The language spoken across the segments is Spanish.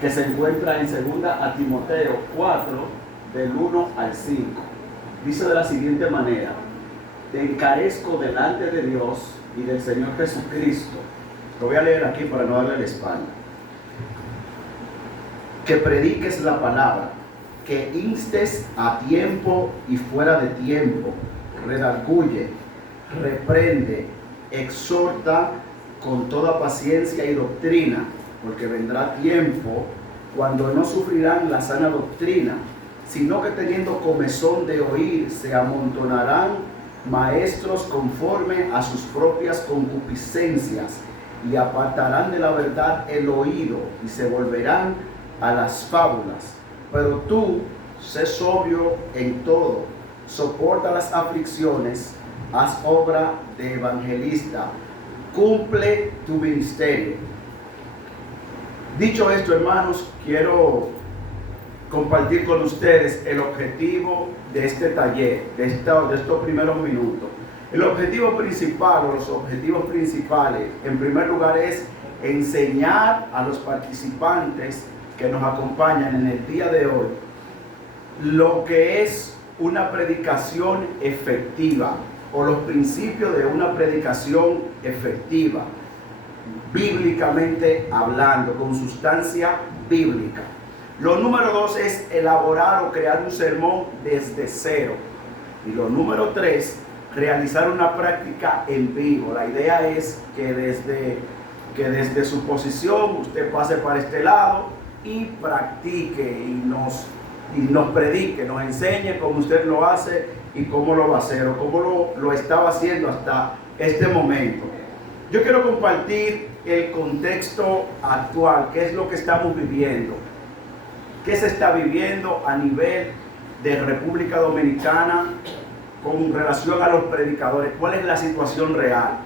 que se encuentra en 2 Timoteo 4, del 1 al 5. Dice de la siguiente manera: te encarezco delante de Dios y del Señor Jesucristo. Lo voy a leer aquí para no darle la espalda. Que prediques la palabra, que instes a tiempo y fuera de tiempo, redarguye, reprende, exhorta con toda paciencia y doctrina, porque vendrá tiempo cuando no sufrirán la sana doctrina, sino que teniendo comezón de oír, se amontonarán maestros conforme a sus propias concupiscencias, y apartarán de la verdad el oído, y se volverán a las fábulas. Pero tú, sé sobrio en todo, soporta las aflicciones, haz obra de evangelista, cumple tu ministerio. Dicho esto, hermanos, quiero compartir con ustedes el objetivo de este taller, de estos primeros minutos. El objetivo principal, o los objetivos principales, en primer lugar, es enseñar a los participantes que nos acompañan en el día de hoy lo que es una predicación efectiva, o los principios de una predicación efectiva, bíblicamente hablando, con sustancia bíblica. Lo número 2 es elaborar o crear un sermón desde cero. Y lo número 3, realizar una práctica en vivo. La idea es que desde su posición usted pase para este lado y practique y nos predique, nos enseñe cómo usted lo hace y cómo lo va a hacer, o cómo lo estaba haciendo hasta este momento. Yo quiero compartir el contexto actual, qué es lo que estamos viviendo, qué se está viviendo a nivel de República Dominicana con relación a los predicadores, cuál es la situación real.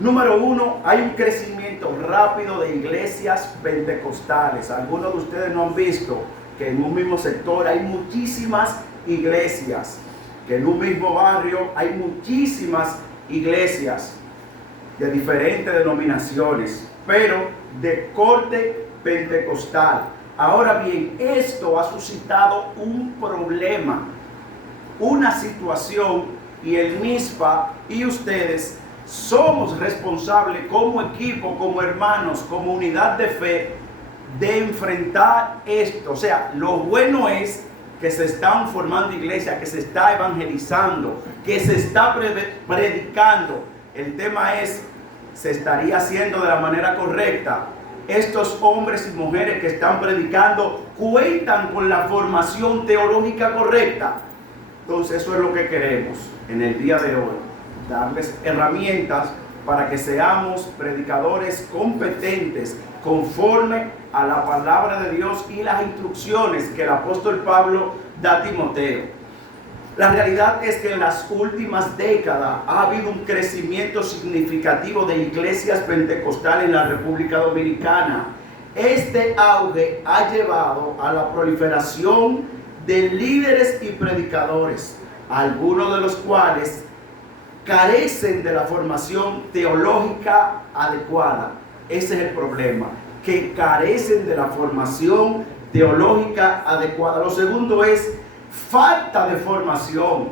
Número 1, hay un crecimiento rápido de iglesias pentecostales. Algunos de ustedes no han visto que en un mismo sector hay muchísimas iglesias, que en un mismo barrio hay muchísimas iglesias de diferentes denominaciones, pero de corte pentecostal. Ahora bien, esto ha suscitado un problema, una situación, y el MISPA y ustedes somos responsables como equipo, como hermanos, como unidad de fe, de enfrentar esto. O sea, lo bueno es que se están formando iglesias, que se está evangelizando, que se está predicando. El tema es, ¿se estaría haciendo de la manera correcta? Estos hombres y mujeres que están predicando cuentan con la formación teológica correcta. Entonces eso es lo que queremos en el día de hoy, darles herramientas para que seamos predicadores competentes conforme a la palabra de Dios y las instrucciones que el apóstol Pablo da a Timoteo. La realidad es que en las últimas décadas ha habido un crecimiento significativo de iglesias pentecostales en la República Dominicana. Este auge ha llevado a la proliferación de líderes y predicadores, algunos de los cuales carecen de la formación teológica adecuada. Ese es el problema, que carecen de la formación teológica adecuada. Lo segundo es falta de formación.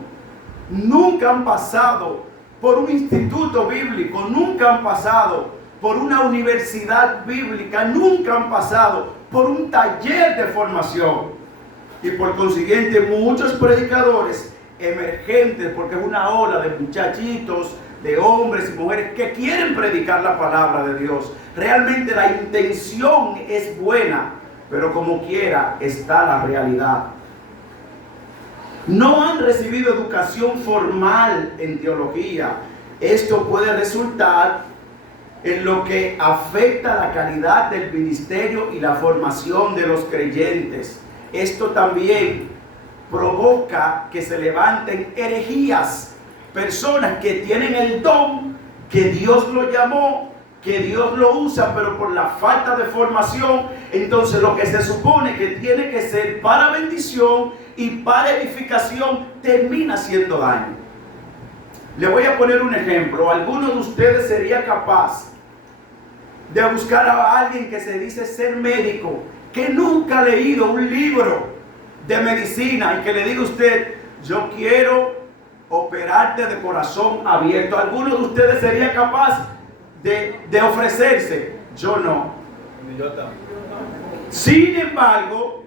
Nunca han pasado por un instituto bíblico, nunca han pasado por una universidad bíblica, nunca han pasado por un taller de formación. Y por consiguiente muchos predicadores emergentes, porque es una ola de muchachitos, de hombres y mujeres que quieren predicar la palabra de Dios. Realmente la intención es buena, pero como quiera está la realidad. No han recibido educación formal en teología. Esto puede resultar en lo que afecta la calidad del ministerio y la formación de los creyentes. Esto también provoca que se levanten herejías, personas que tienen el don, que Dios lo llamó, que Dios lo usa, pero por la falta de formación, entonces lo que se supone que tiene que ser para bendición y para edificación, termina haciendo daño. Le voy a poner un ejemplo. ¿Alguno de ustedes sería capaz de buscar a alguien que se dice ser médico, que nunca ha leído un libro de medicina y que le diga a usted, yo quiero operarte de corazón abierto? ¿Alguno de ustedes sería capaz de ofrecerse? Yo no. Yo también. Sin embargo,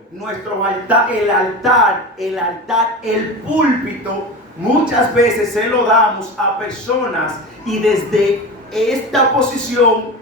el púlpito, muchas veces se lo damos a personas y desde esta posición,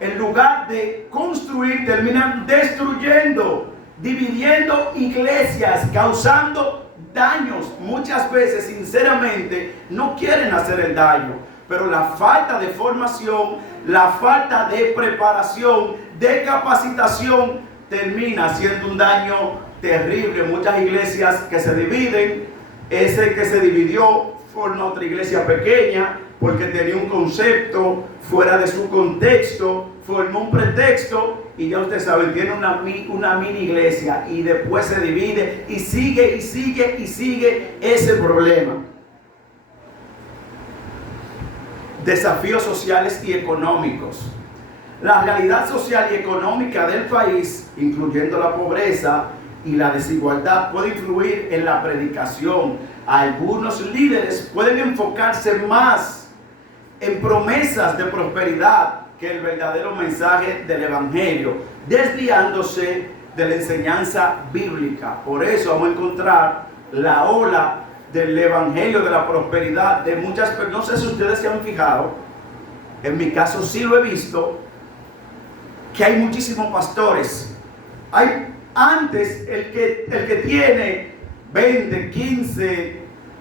en lugar de construir, terminan destruyendo, dividiendo iglesias, causando daños. Muchas veces, sinceramente, no quieren hacer el daño, pero la falta de formación, la falta de preparación, de capacitación, termina haciendo un daño terrible. Muchas iglesias que se dividen, ese que se dividió forma otra iglesia pequeña porque tenía un concepto fuera de su contexto, formó un pretexto y ya ustedes saben, tiene una mini iglesia y después se divide y sigue ese problema. Desafíos sociales y económicos. La realidad social y económica del país, incluyendo la pobreza y la desigualdad, puede influir en la predicación. Algunos líderes pueden enfocarse más en promesas de prosperidad que el verdadero mensaje del evangelio, desviándose de la enseñanza bíblica. Por eso vamos a encontrar la ola del evangelio de la prosperidad de muchas personas. No sé si ustedes se han fijado, en mi caso sí lo he visto, que hay muchísimos pastores. Antes el que tiene 20, 15,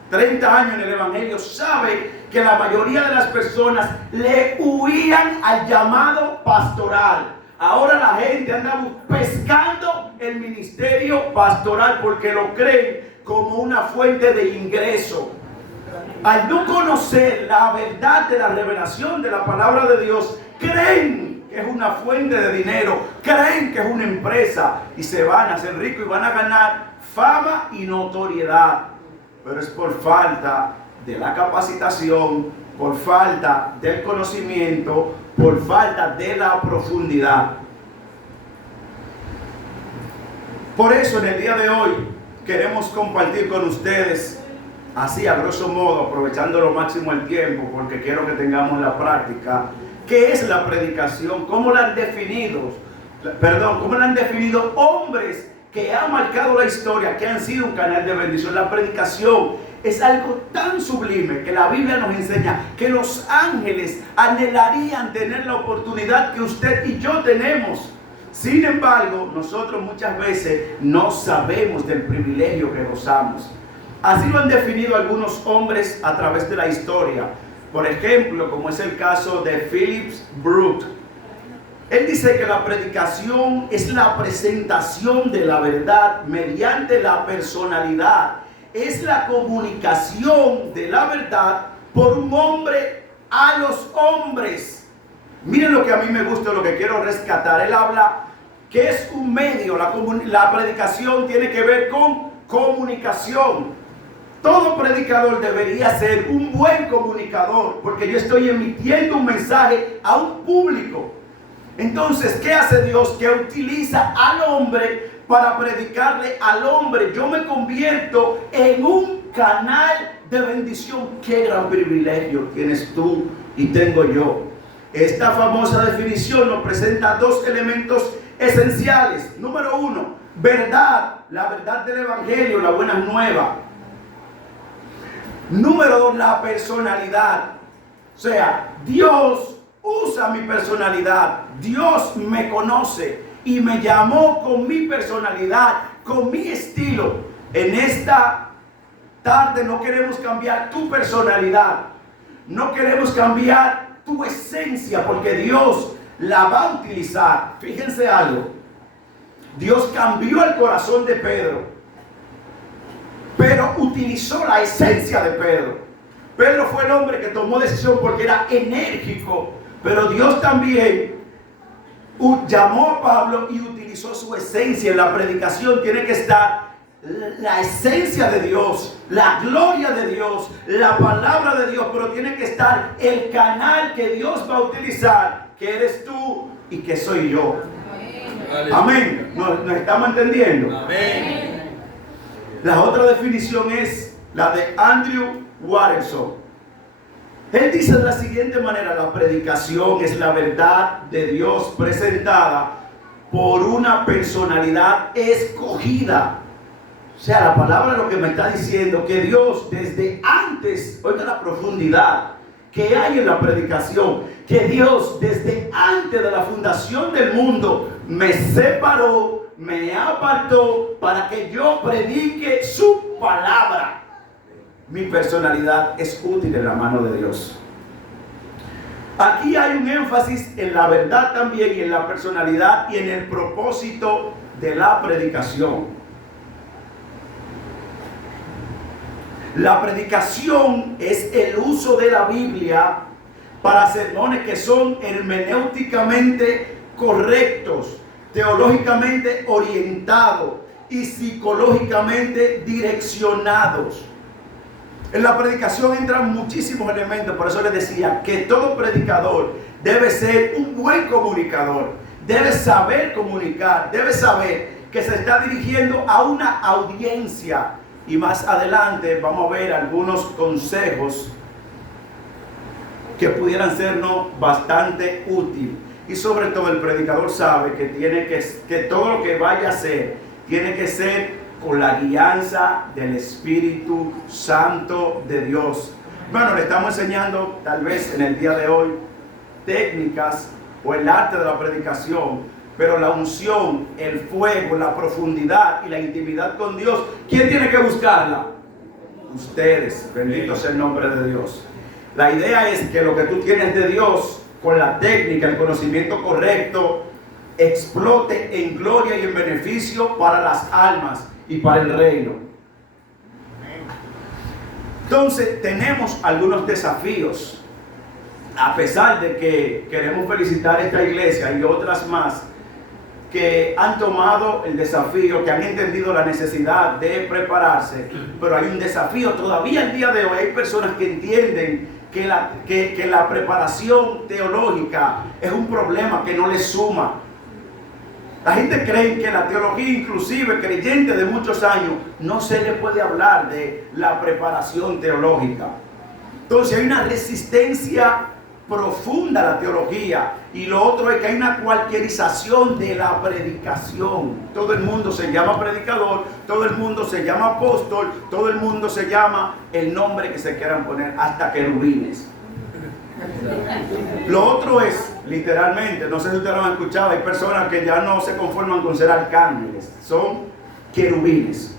30 años en el evangelio sabe que la mayoría de las personas le huían al llamado pastoral. Ahora la gente anda pescando el ministerio pastoral porque lo creen como una fuente de ingreso. Al no conocer la verdad de la revelación de la palabra de Dios, creen que es una fuente de dinero, creen que es una empresa y se van a hacer ricos y van a ganar fama y notoriedad. Pero es por falta de la capacitación, por falta del conocimiento, por falta de la profundidad. Por eso en el día de hoy queremos compartir con ustedes, así a grosso modo, aprovechando lo máximo el tiempo, porque quiero que tengamos la práctica, qué es la predicación, cómo la han definido hombres que han marcado la historia, que han sido un canal de bendición. La predicación es algo tan sublime que la Biblia nos enseña que los ángeles anhelarían tener la oportunidad que usted y yo tenemos. Sin embargo, nosotros muchas veces no sabemos del privilegio que gozamos. Así lo han definido algunos hombres a través de la historia. Por ejemplo, como es el caso de Phillips Brooks. Él dice que la predicación es la presentación de la verdad mediante la personalidad. Es la comunicación de la verdad por un hombre a los hombres. Miren lo que a mí me gusta, lo que quiero rescatar. Él habla que es un medio. La predicación tiene que ver con comunicación. Todo predicador debería ser un buen comunicador, porque yo estoy emitiendo un mensaje a un público. Entonces, ¿qué hace Dios? Que utiliza al hombre para predicarle al hombre. Yo me convierto en un canal de bendición. Qué gran privilegio tienes tú y tengo yo. Esta famosa definición nos presenta dos elementos esenciales. Número uno, verdad, la verdad del evangelio, la buena nueva. Número dos, la personalidad. O sea, Dios usa mi personalidad. Dios me conoce y me llamó con mi personalidad, con mi estilo. En esta tarde no queremos cambiar tu personalidad. No queremos cambiar tu esencia, porque Dios la va a utilizar. Fíjense algo. Dios cambió el corazón de Pedro, pero utilizó la esencia de Pedro. Pedro fue el hombre que tomó decisión porque era enérgico, pero Dios también llamó a Pablo y utilizó su esencia. En la predicación tiene que estar la esencia de Dios, la gloria de Dios, la palabra de Dios, pero tiene que estar el canal que Dios va a utilizar que eres tú y que soy yo. Amén. Amén. ¿Nos estamos entendiendo? Amén. La otra definición es la de Andrew Watterson. Él dice de la siguiente manera: la predicación es la verdad de Dios presentada por una personalidad escogida. O sea, la palabra lo que me está diciendo, que Dios desde antes, oiga la profundidad que hay en la predicación, que Dios desde antes de la fundación del mundo me separó, me apartó para que yo predique su palabra. Mi personalidad es útil en la mano de Dios. Aquí hay un énfasis en la verdad también, y en la personalidad y en el propósito de la predicación. La predicación es el uso de la Biblia para sermones que son hermenéuticamente correctos, teológicamente orientados y psicológicamente direccionados. En la predicación entran muchísimos elementos, por eso les decía que todo predicador debe ser un buen comunicador, debe saber comunicar, debe saber que se está dirigiendo a una audiencia. Y más adelante vamos a ver algunos consejos que pudieran sernos bastante útiles. Y sobre todo el predicador sabe que todo lo que vaya a hacer tiene que ser con la guianza del Espíritu Santo de Dios. Bueno, le estamos enseñando tal vez en el día de hoy técnicas o el arte de la predicación. Pero la unción, el fuego, la profundidad y la intimidad con Dios, ¿quién tiene que buscarla? Ustedes. Bendito sea el nombre de Dios. La idea es que lo que tú tienes de Dios, con la técnica, el conocimiento correcto, explote en gloria y en beneficio para las almas y para el reino. Entonces tenemos algunos desafíos. A pesar de que queremos felicitar a esta iglesia y otras más que han tomado el desafío, que han entendido la necesidad de prepararse, pero hay un desafío todavía el día de hoy. Hay personas que entienden que la preparación teológica es un problema que no les suma. La gente cree que la teología, inclusive creyente de muchos años, no se le puede hablar de la preparación teológica. Entonces hay una resistencia profunda a la teología, y lo otro es que hay una cualquierización de la predicación. Todo el mundo se llama predicador, todo el mundo se llama apóstol, todo el mundo se llama el nombre que se quieran poner, hasta querubines. Lo otro es, literalmente, no sé si ustedes lo han escuchado, hay personas que ya no se conforman con ser arcángeles, son querubines.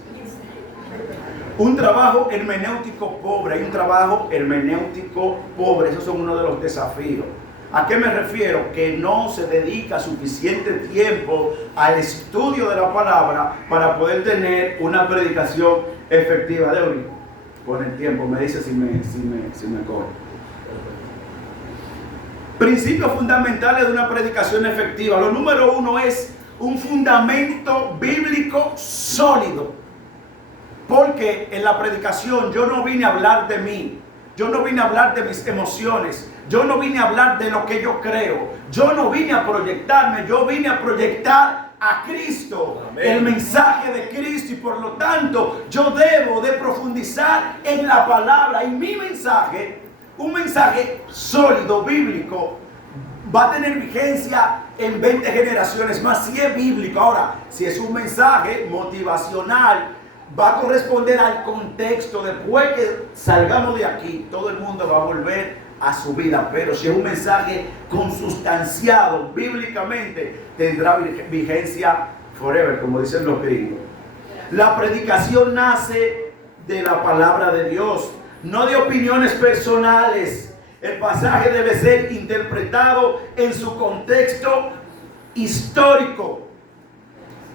Un trabajo hermenéutico pobre, hay un trabajo hermenéutico pobre, esos son uno de los desafíos. ¿A qué me refiero? Que no se dedica suficiente tiempo al estudio de la palabra para poder tener una predicación efectiva. Deuri, con el tiempo me dice si me corro. Principios fundamentales de una predicación efectiva. Lo número uno es un fundamento bíblico sólido. Porque en la predicación yo no vine a hablar de mí, yo no vine a hablar de mis emociones, yo no vine a hablar de lo que yo creo, yo no vine a proyectarme, yo vine a proyectar a Cristo. Amén. El mensaje de Cristo, y por lo tanto yo debo de profundizar en la palabra. Y mi mensaje, un mensaje sólido, bíblico, va a tener vigencia en 20 generaciones más si es bíblico. Ahora, si es un mensaje motivacional, va a corresponder al contexto. Después que salgamos de aquí, todo el mundo va a volver a su vida. Pero si es un mensaje consustanciado bíblicamente, tendrá vigencia forever, como dicen los gringos. La predicación nace de la palabra de Dios, no de opiniones personales. El pasaje debe ser interpretado en su contexto histórico,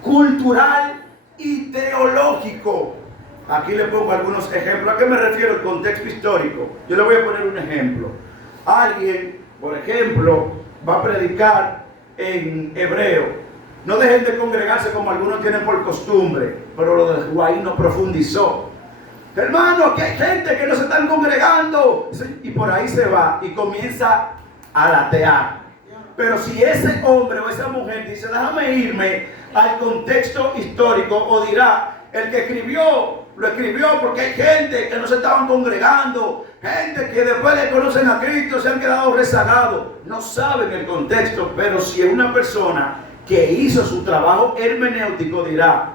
cultural y teológico. Aquí le pongo algunos ejemplos. ¿A qué me refiero el contexto histórico? Yo le voy a poner un ejemplo. Alguien, por ejemplo, va a predicar en hebreo. No dejen de congregarse como algunos tienen por costumbre, pero lo de Juárez no profundizó. Hermano, que hay gente que no se están congregando, y por ahí se va y comienza a latear. Pero si ese hombre o esa mujer dice, déjame irme al contexto histórico, o dirá, el que escribió, lo escribió porque hay gente que no se estaban congregando, gente que después de conocen a Cristo se han quedado rezagados, no saben el contexto. Pero si es una persona que hizo su trabajo hermenéutico, dirá,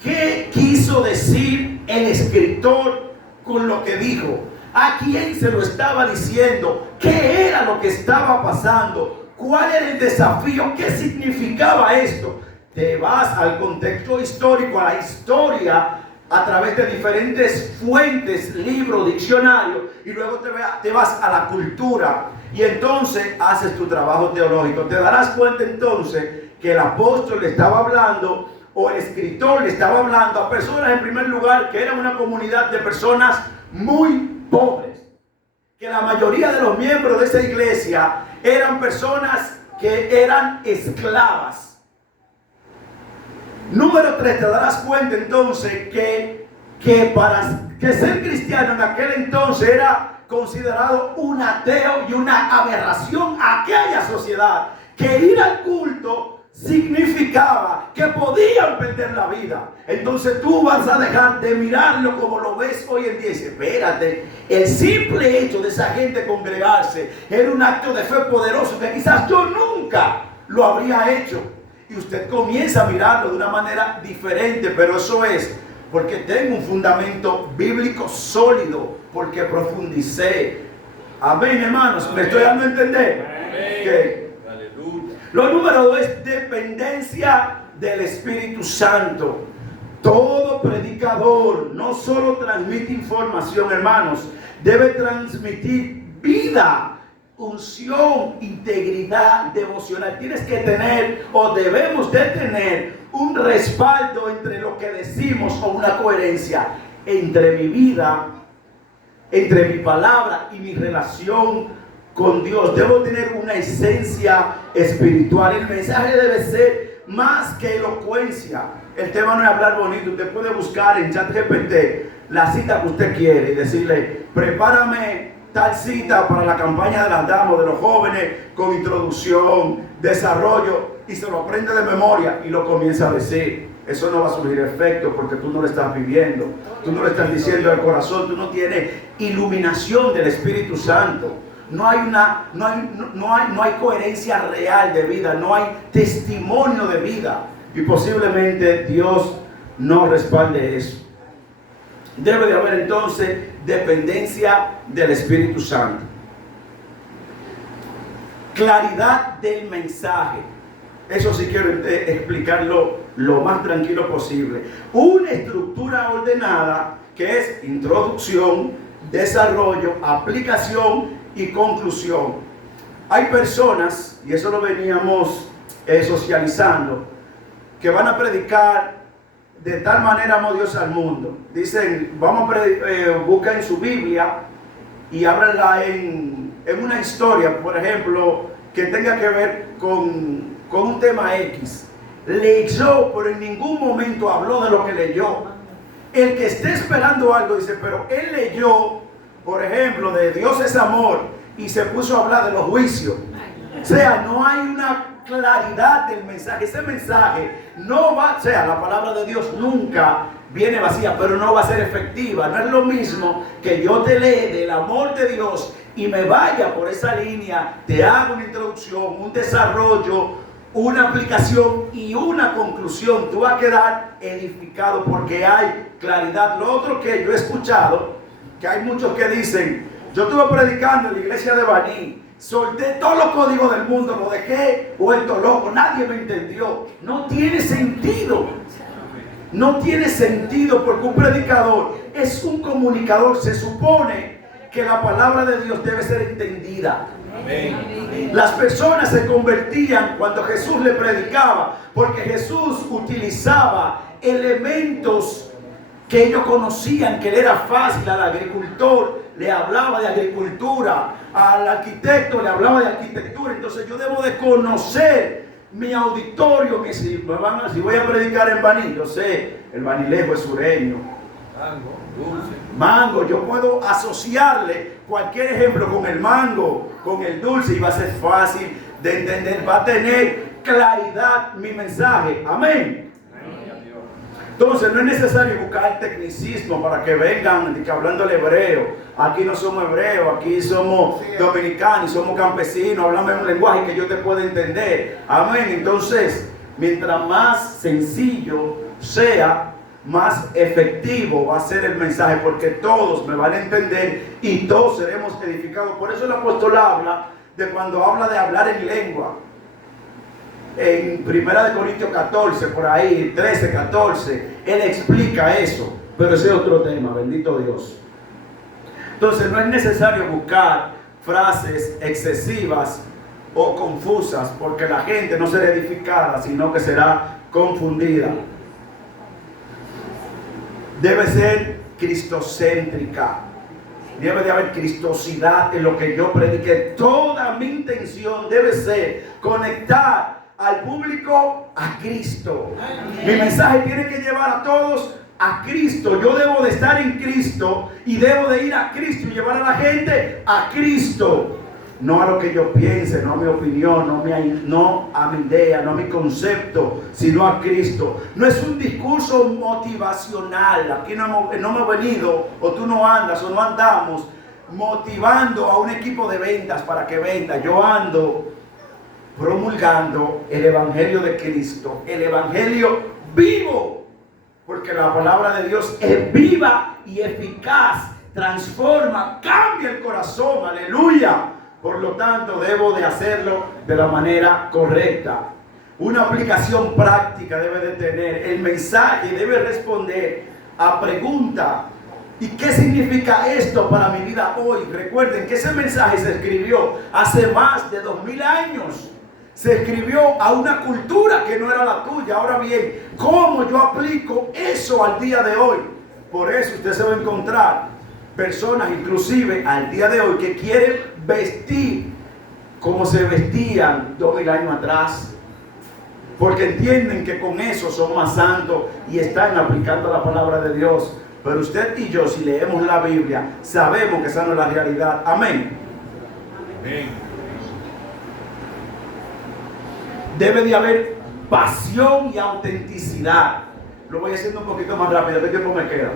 ¿qué quiso decir el escritor con lo que dijo? ¿A quién se lo estaba diciendo? ¿Qué era lo que estaba pasando? ¿Cuál era el desafío? ¿Qué significaba esto? Te vas al contexto histórico, a la historia, a través de diferentes fuentes, libros, diccionarios, y luego te vas a la cultura, y entonces haces tu trabajo teológico. Te darás cuenta entonces que el apóstol le estaba hablando, o el escritor le estaba hablando a personas, en primer lugar, que eran una comunidad de personas muy pobres, que la mayoría de los miembros de esa iglesia eran personas que eran esclavas. Número 3, te darás cuenta entonces que ser cristiano en aquel entonces era considerado un ateo y una aberración a aquella sociedad, que ir al culto significaba que podían perder la vida. Entonces tú vas a dejar de mirarlo como lo ves hoy en día y dices, espérate, el simple hecho de esa gente congregarse era un acto de fe poderoso que quizás yo nunca lo habría hecho. Y usted comienza a mirarlo de una manera diferente, pero eso es porque tengo un fundamento bíblico sólido, porque profundicé. Amén, hermanos. ¿Me estoy dando a entender? Okay. Lo número 2 es dependencia del Espíritu Santo. Todo predicador no solo transmite información, hermanos, debe transmitir vida, unción, integridad devocional. Tienes que tener, o debemos de tener, un respaldo entre lo que decimos, o una coherencia entre mi vida, entre mi palabra y mi relación con Dios. Debo tener una esencia espiritual. El mensaje debe ser más que elocuencia. El tema no es hablar bonito. Usted puede buscar en ChatGPT la cita que usted quiere y decirle, prepárame tal cita para la campaña de las damas, de los jóvenes, con introducción, desarrollo, y se lo aprende de memoria y lo comienza a decir. Eso no va a surgir efecto porque tú no lo estás viviendo, tú no lo estás diciendo del corazón, tú no tienes iluminación del Espíritu Santo. No hay coherencia real de vida, no hay testimonio de vida, y posiblemente Dios no respalde eso. Debe de haber entonces dependencia del Espíritu Santo. Claridad del mensaje. Eso sí quiero explicarlo lo más tranquilo posible. Una estructura ordenada que es introducción, desarrollo, aplicación y conclusión. Hay personas, y eso lo veníamos socializando, que van a predicar de tal manera amó Dios al mundo. Dicen, busquen su Biblia y ábranla en una historia, por ejemplo, que tenga que ver con un tema X. Leyó, pero en ningún momento habló de lo que leyó. El que esté esperando algo dice, pero él leyó, por ejemplo, de Dios es amor, y se puso a hablar de los juicios. O sea, no hay una claridad del mensaje. Ese mensaje no va, o sea, la palabra de Dios nunca viene vacía, pero no va a ser efectiva. No es lo mismo que yo te lee del amor de Dios y me vaya por esa línea, te hago una introducción, un desarrollo, una aplicación y una conclusión. Tú vas a quedar edificado porque hay claridad. Lo otro que yo he escuchado, que hay muchos que dicen, yo estuve predicando en la iglesia de Baní, solté todos los códigos del mundo, lo dejé vuelto loco, nadie me entendió. No tiene sentido. No tiene sentido, porque un predicador es un comunicador. Se supone que la palabra de Dios debe ser entendida. Amén. Las personas se convertían cuando Jesús le predicaba, porque Jesús utilizaba elementos que ellos conocían, que le era fácil. Al agricultor le hablaba de agricultura, al arquitecto le hablaba de arquitectura. Entonces yo debo de conocer mi auditorio. Si voy a predicar en Baní, yo sé, el banilejo es sureño, mango, yo puedo asociarle cualquier ejemplo con el mango, con el dulce, y va a ser fácil de entender, va a tener claridad mi mensaje. Amén. Entonces no es necesario buscar tecnicismo para que vengan hablando el hebreo. Aquí no somos hebreos, aquí somos dominicanos, somos campesinos, hablamos en un lenguaje que yo te pueda entender. Amén. Entonces, mientras más sencillo sea, más efectivo va a ser el mensaje, porque todos me van a entender y todos seremos edificados. Por eso el apóstol habla de cuando habla de hablar en lengua. En 1 Corintios 14, por ahí, 13, 14, él explica eso, pero ese es otro tema, bendito Dios. Entonces no es necesario buscar frases excesivas o confusas, porque la gente no será edificada, sino que será confundida. Debe ser cristocéntrica. Debe de haber cristosidad en lo que yo predique. Toda mi intención debe ser conectar al público a Cristo. Mi mensaje tiene que llevar a todos a Cristo. Yo debo de estar en Cristo y debo de ir a Cristo y llevar a la gente a Cristo. No a lo que yo piense, no a mi opinión, no a mi idea, no a mi concepto, sino a Cristo. No es un discurso motivacional. Aquí no hemos venido, o tú no andas, o no andamos motivando a un equipo de ventas para que venda. Yo ando promulgando el Evangelio de Cristo, el Evangelio vivo, porque la palabra de Dios es viva y eficaz, transforma, cambia el corazón, aleluya. Por lo tanto, debo de hacerlo de la manera correcta. Una aplicación práctica debe de tener, el mensaje debe responder a preguntas. ¿Y qué significa esto para mi vida hoy? Recuerden que ese mensaje se escribió hace más de 2000 años. Se escribió a una cultura que no era la tuya. Ahora bien, ¿cómo yo aplico eso al día de hoy? Por eso usted se va a encontrar personas, inclusive al día de hoy, que quieren vestir como se vestían 2000 años atrás, porque entienden que con eso son más santos y están aplicando la palabra de Dios. Pero usted y yo, si leemos la Biblia, sabemos que esa no es la realidad. Amén. Amén. Debe de haber pasión y autenticidad. Lo voy haciendo un poquito más rápido, ¿qué tiempo me queda?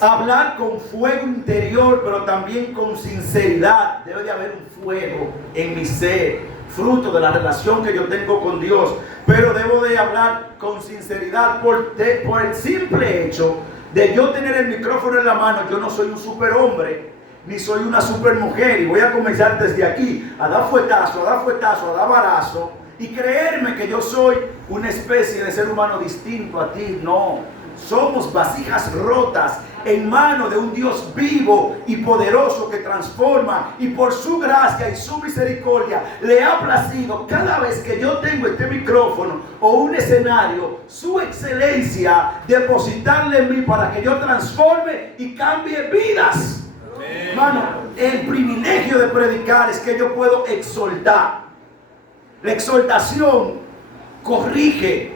Hablar con fuego interior, pero también con sinceridad. Debe de haber un fuego en mi ser, fruto de la relación que yo tengo con Dios. Pero debo de hablar con sinceridad por el simple hecho de yo tener el micrófono en la mano. Yo no soy un superhombre, ni soy una supermujer. Y voy a comenzar desde aquí a dar fuetazo, a dar balazo, y creerme que yo soy una especie de ser humano distinto a ti. No, somos vasijas rotas en manos de un Dios vivo y poderoso que transforma, y por su gracia y su misericordia le ha placido cada vez que yo tengo este micrófono o un escenario, su excelencia, depositarle en mí para que yo transforme y cambie vidas. Hermano, el privilegio de predicar es que yo puedo exhortar. La exhortación corrige,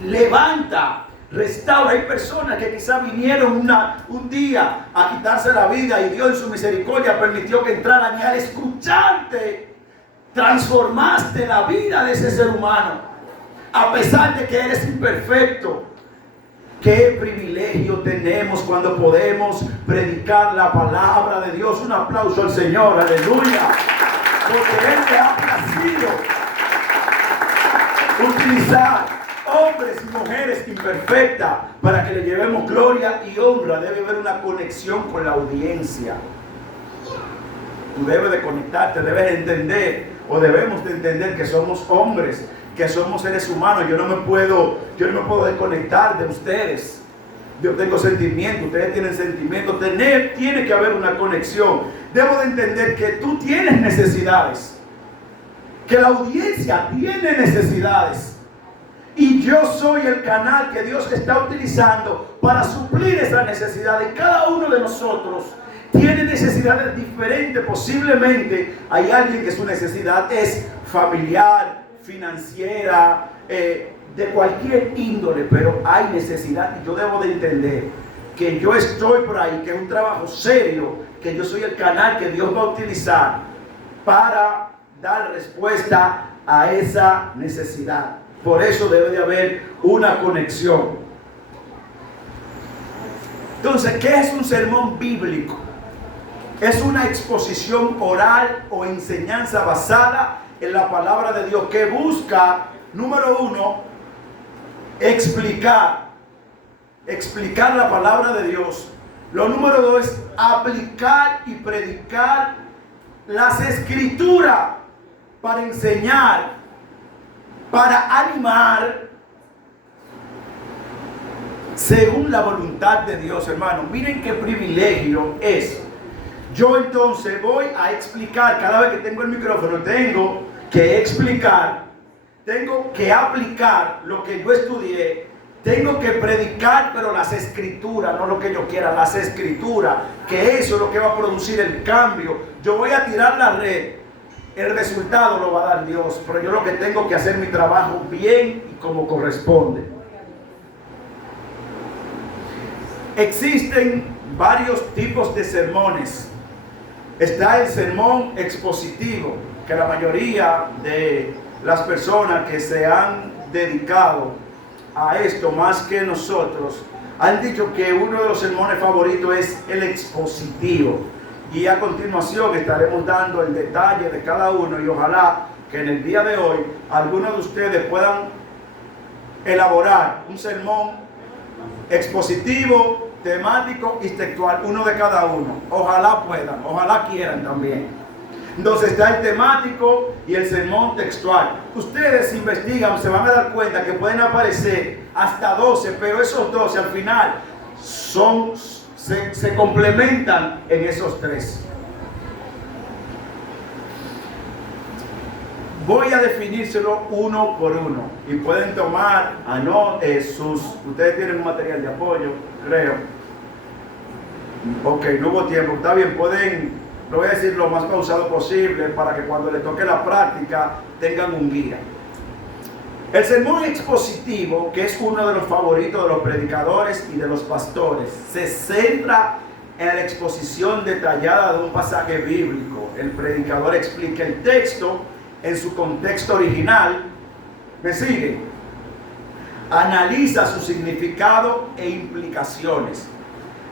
levanta, restaura. Hay personas que quizás vinieron un día a quitarse la vida y Dios en su misericordia permitió que entraran, y al escucharte transformaste la vida de ese ser humano, a pesar de que eres imperfecto. Qué privilegio tenemos cuando podemos predicar la palabra de Dios. Un aplauso al Señor, aleluya, porque Él te ha placido utilizar hombres y mujeres imperfectas para que le llevemos gloria y honra. Debe haber una conexión con la audiencia. Tú debes de conectarte, debes entender, o debemos de entender, que somos hombres, que somos seres humanos. Yo no me puedo desconectar de ustedes. Yo tengo sentimientos, ustedes tienen sentimientos. Tiene que haber una conexión. Debo de entender que tú tienes necesidades, que la audiencia tiene necesidades, y yo soy el canal que Dios está utilizando para suplir esas necesidades. Cada uno de nosotros tiene necesidades diferentes. Posiblemente hay alguien que su necesidad es familiar, financiera, de cualquier índole, pero hay necesidad, y yo debo de entender que yo estoy por ahí, que es un trabajo serio, que yo soy el canal que Dios va a utilizar para dar respuesta a esa necesidad. Por eso debe de haber una conexión. Entonces, ¿qué es un sermón bíblico? Es una exposición oral o enseñanza basada en la palabra de Dios que busca, número uno, explicar la palabra de Dios. Lo número dos es aplicar y predicar las escrituras para enseñar, para animar, según la voluntad de Dios, hermano. Miren qué privilegio es. Yo entonces voy a explicar, cada vez que tengo el micrófono, tengo que explicar, tengo que aplicar lo que yo estudié, tengo que predicar, pero las escrituras, no lo que yo quiera, las escrituras, que eso es lo que va a producir el cambio. Yo voy a tirar la red, el resultado lo va a dar Dios, pero yo lo que tengo que hacer mi trabajo bien y como corresponde. Existen varios tipos de sermones. Está el sermón expositivo, que la mayoría de las personas que se han dedicado a esto más que nosotros han dicho que uno de los sermones favoritos es el expositivo. Y a continuación estaremos dando el detalle de cada uno, y ojalá que en el día de hoy algunos de ustedes puedan elaborar un sermón expositivo, temático y textual, uno de cada uno. Ojalá puedan, ojalá quieran también. Entonces está el temático y el sermón textual. Ustedes investigan, se van a dar cuenta que pueden aparecer hasta 12, pero esos 12 al final se complementan en esos 3. Voy a definírselo uno por uno y pueden tomar, ustedes tienen un material de apoyo, creo. Ok, no hubo tiempo, está bien, lo voy a decir lo más pausado posible para que cuando les toque la práctica tengan un guía. El sermón expositivo, que es uno de los favoritos de los predicadores y de los pastores, se centra en la exposición detallada de un pasaje bíblico. El predicador explica el texto en su contexto original. ¿Me sigue? Analiza su significado e implicaciones.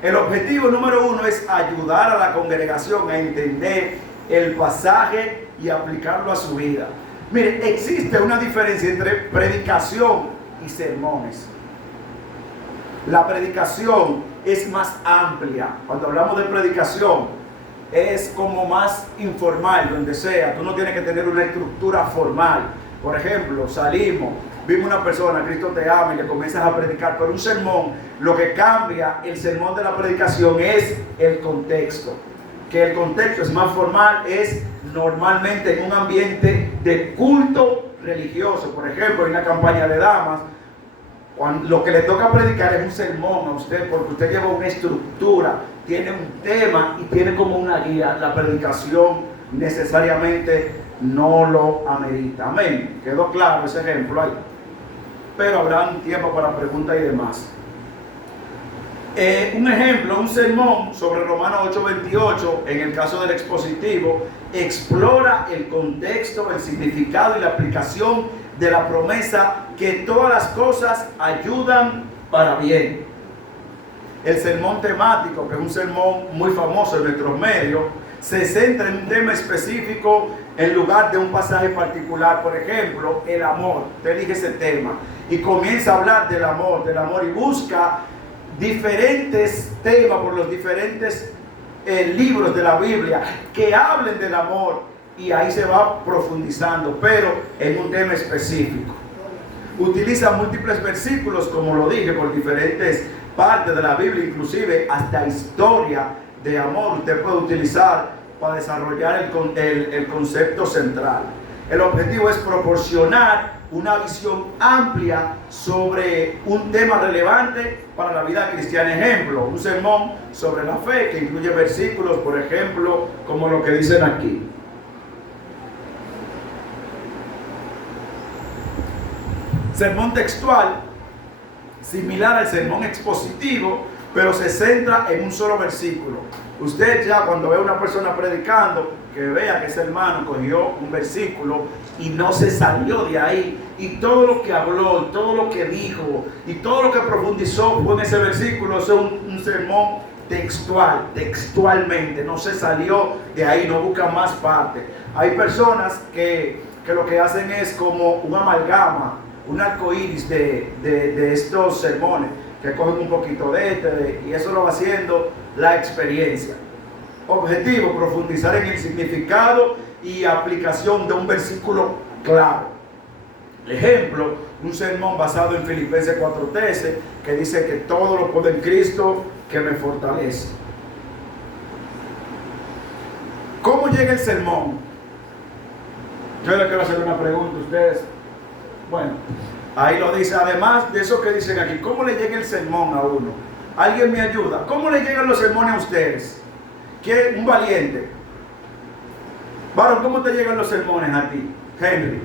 El objetivo número 1 es ayudar a la congregación a entender el pasaje y aplicarlo a su vida. Mire, existe una diferencia entre predicación y sermones. La predicación es más amplia. Cuando hablamos de predicación, es como más informal, donde sea. Tú no tienes que tener una estructura formal. Por ejemplo, salimos, vimos una persona, Cristo te ama, y le comienzas a predicar. Pero un sermón, lo que cambia el sermón de la predicación es el contexto. Que el contexto es más formal, es normalmente en un ambiente de culto religioso. Por ejemplo, en una campaña de damas, lo que le toca predicar es un sermón a usted, porque usted lleva una estructura, tiene un tema y tiene como una guía. La predicación necesariamente no lo amerita. Amén. Quedó claro ese ejemplo ahí. Pero habrá un tiempo para preguntas y demás. Un ejemplo, un sermón sobre Romanos 8:28, en el caso del expositivo, explora el contexto, el significado y la aplicación de la promesa que todas las cosas ayudan para bien. El sermón temático, que es un sermón muy famoso en nuestros medios, se centra en un tema específico en lugar de un pasaje particular. Por ejemplo, el amor. Usted elige ese tema y comienza a hablar del amor y busca diferentes temas por los diferentes libros de la Biblia que hablen del amor, y ahí se va profundizando, pero en un tema específico. Utiliza múltiples versículos, como lo dije, por diferentes partes de la Biblia, inclusive hasta historia de amor usted puede utilizar para desarrollar el concepto central. El objetivo es proporcionar una visión amplia sobre un tema relevante para la vida cristiana. Ejemplo, un sermón sobre la fe que incluye versículos, por ejemplo, como lo que dicen aquí. Sermón textual, similar al sermón expositivo, pero se centra en un solo versículo. Usted ya cuando ve a una persona predicando, que vea que ese hermano cogió un versículo y no se salió de ahí, y todo lo que habló, y todo lo que dijo, y todo lo que profundizó fue en ese versículo. Eso es un sermón textualmente, no se salió de ahí, no busca más parte. Hay personas que lo que hacen es como un amalgama, un arcoíris de estos sermones, que cogen un poquito de este, y eso lo va haciendo la experiencia. Objetivo: profundizar en el significado y aplicación de un versículo claro. Ejemplo, un sermón basado en Filipenses 4:13, que dice que todo lo puedo en Cristo que me fortalece. ¿Cómo llega el sermón? Yo le quiero hacer una pregunta a ustedes. Bueno, ahí lo dice. Además de eso que dicen aquí, ¿cómo le llega el sermón a uno? ¿Alguien me ayuda? ¿Cómo le llegan los sermones a ustedes? ¿Quién? Un valiente. Varón, ¿cómo te llegan los sermones a ti? Henry.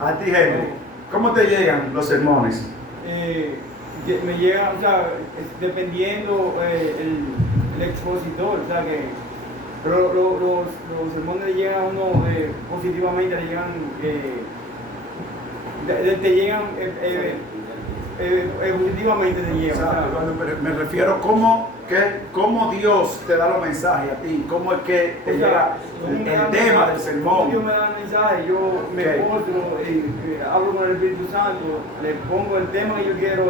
A ti, Henry. ¿Cómo te llegan los sermones? Me llegan, o sea, dependiendo el expositor, o sea que pero los sermones le llegan a uno positivamente, le llegan, te llegan positivamente, te llegan. Exacto, me refiero cómo Dios te da los mensajes a ti, cómo es que te llega el tema del sermón. Dios me da el mensaje, yo me postro, hablo con el Espíritu Santo, le pongo el tema que yo quiero.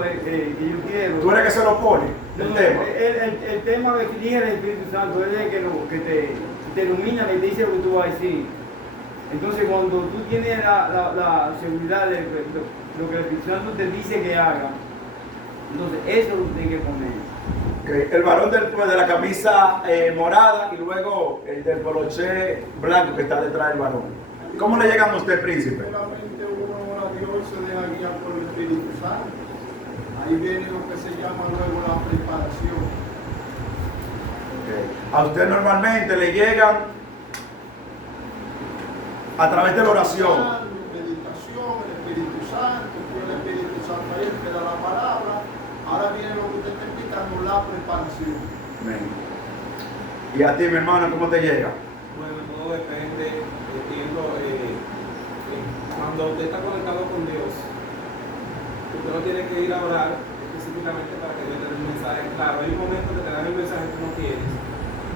¿Tú eres que se lo pone? El tema. El tema que elige el Espíritu Santo, él es el que te ilumina y te dice lo que tú vas a decir. Entonces, cuando tú tienes la seguridad de lo que el Espíritu Santo te dice que haga, entonces eso es lo que tienes que poner. Okay. El varón de la camisa morada y luego el del poloché blanco que está detrás del varón. ¿Cómo le llegan a usted, príncipe? Solamente uno a Dios se deja guiar por el Espíritu Santo. Ahí viene lo que se llama luego la preparación. Okay. A usted normalmente le llegan a través de la oración. Meditación, el Espíritu Santo, el Espíritu Santo ahí te da la palabra. Ahora viene lo que usted está explicando, la preparación. Amén. Y a ti, mi hermano, ¿cómo te llega? Bueno, todo depende, entiendo, cuando usted está conectado con Dios, usted no tiene que ir a orar específicamente para que Dios te dé un mensaje claro. Hay momentos que te dan el mensaje que tú no quieres,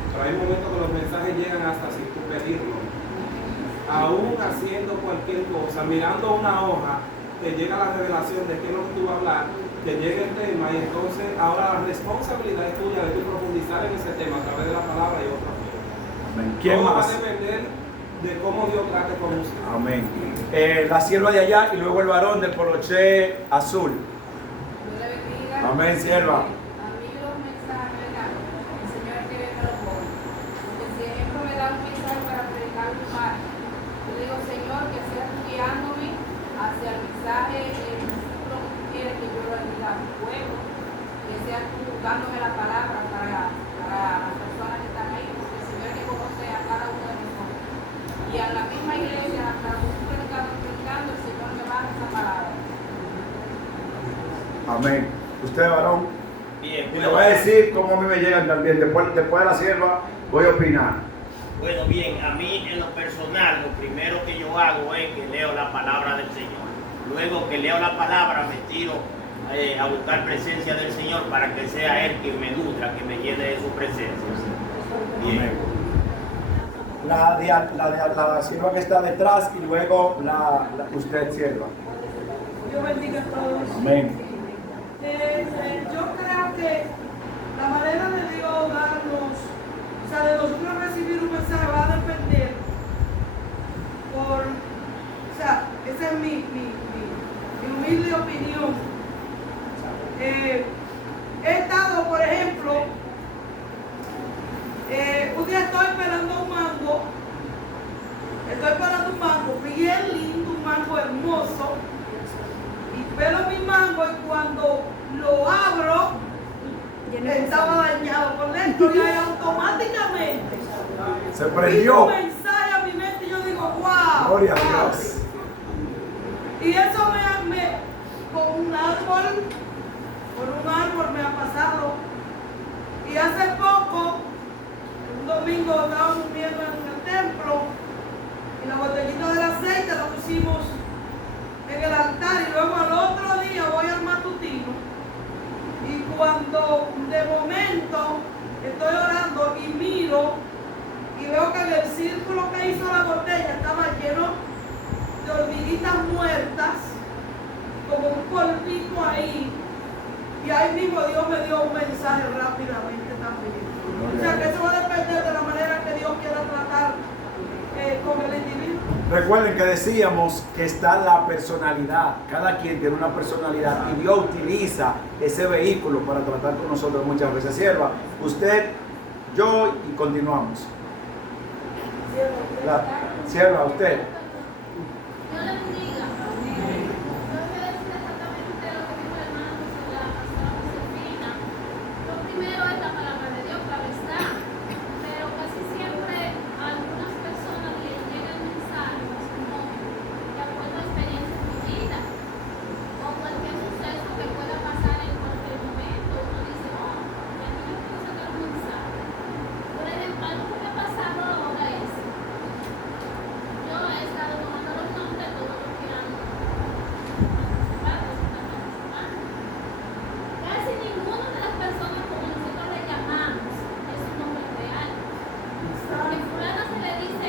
pero hay momentos que los mensajes llegan hasta sin tú pedirlo. Aún haciendo cualquier cosa, mirando una hoja, te llega la revelación de qué es lo que tú vas a hablar, te llega el tema y entonces ahora la responsabilidad es tuya de tú profundizar en ese tema a través de la palabra y otra forma. ¿Quién Todo más? va a depender de cómo Dios trate con usted. Amén. La sierva de allá y luego el varón del poloché azul. Dios le bendiga. Amén, sierva. A mí los mensajes, ¿verdad? El Señor quiere que me lo ponga. Porque si ejemplo me da un mensaje para predicar un mal, yo digo, Señor, que seas tú guiándome hacia el mensaje, el versículo que tú quieres que yo lo diga a mi pueblo, que seas tú dándome la palabra para las personas que están ahí, porque el Señor que conoce a cada uno de nosotros. Y a la misma iglesia, a la que predicando, el Señor me va a esa palabra. Amén. Usted, varón. Bien, Y le voy a decir cómo a mí me llegan también. Después de la sierva voy a opinar. bueno, bien, a mí en lo personal, lo primero que yo hago es que leo la palabra del Señor. Luego que leo la palabra, me tiro a buscar presencia del Señor para que sea Él quien me nutra, que me llene de su presencia. Bien. Amén. La sierva que está detrás y luego usted, sierva. Dios bendiga a todos. Amén. Yo creo que la manera de Dios darnos, o sea, de nosotros recibir un mensaje va a depender o sea, esa es mi humilde opinión. He estado, por ejemplo, un día estoy esperando un mango, bien lindo, un mango hermoso, y pelo mi mango y cuando lo abro, estaba dañado por dentro y ahí automáticamente Se vino prendió. un mensaje a mi mente y yo digo, wow. Gloria a wow". Dios. Y eso con un árbol me ha pasado Y hace poco, un domingo estábamos viendo en el templo y la botellita del aceite la pusimos en el altar y luego al otro día voy al matutino y cuando de momento estoy orando y miro y veo que en el círculo que hizo la botella estaba lleno de hormiguitas muertas, como un polvito ahí, y ahí mismo Dios me dio un mensaje rápidamente también. O sea que eso va a depender de la manera que Dios quiera tratar con el individuo. Recuerden que decíamos que está la personalidad. Cada quien tiene una personalidad y Dios utiliza ese vehículo para tratar con nosotros muchas veces. Sierva, usted, yo y continuamos. Sierva, usted. Dios le bendiga. Yo voy a decir exactamente lo que dijo el hermano José, la pastora Josefina. Lo primero es la palabra de Dios, claro está, pero casi siempre a algunas personas les llegan mensajes como de acuerdo a experiencias vividas o cualquier suceso que pueda pasar en cualquier momento. Uno dice, oh, ya no me puedo sacar un mensaje. Por ejemplo, algo que me ha pasado ahora es, yo he estado tomando los nombres de todos los que han participado. Casi ninguna de las personas como nosotros le llamamos es un nombre real. Porque fulana se le dice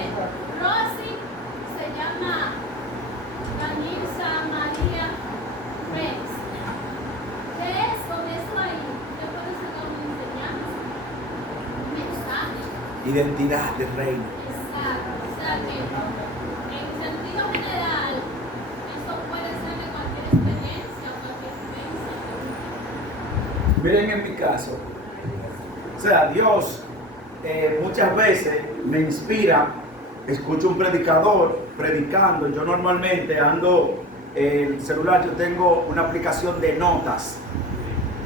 Rosy, se llama Danilza María Rex. De eso ahí, usted puede sacar una enseñanza, un mensaje. Identidad del reino. Exacto, o sea que en sentido general, eso puede ser de cualquier experiencia o cualquier vivencia. Miren en mi caso, o sea, Dios muchas veces me inspira, escucho un predicador predicando, yo normalmente ando, el celular, yo tengo una aplicación de notas.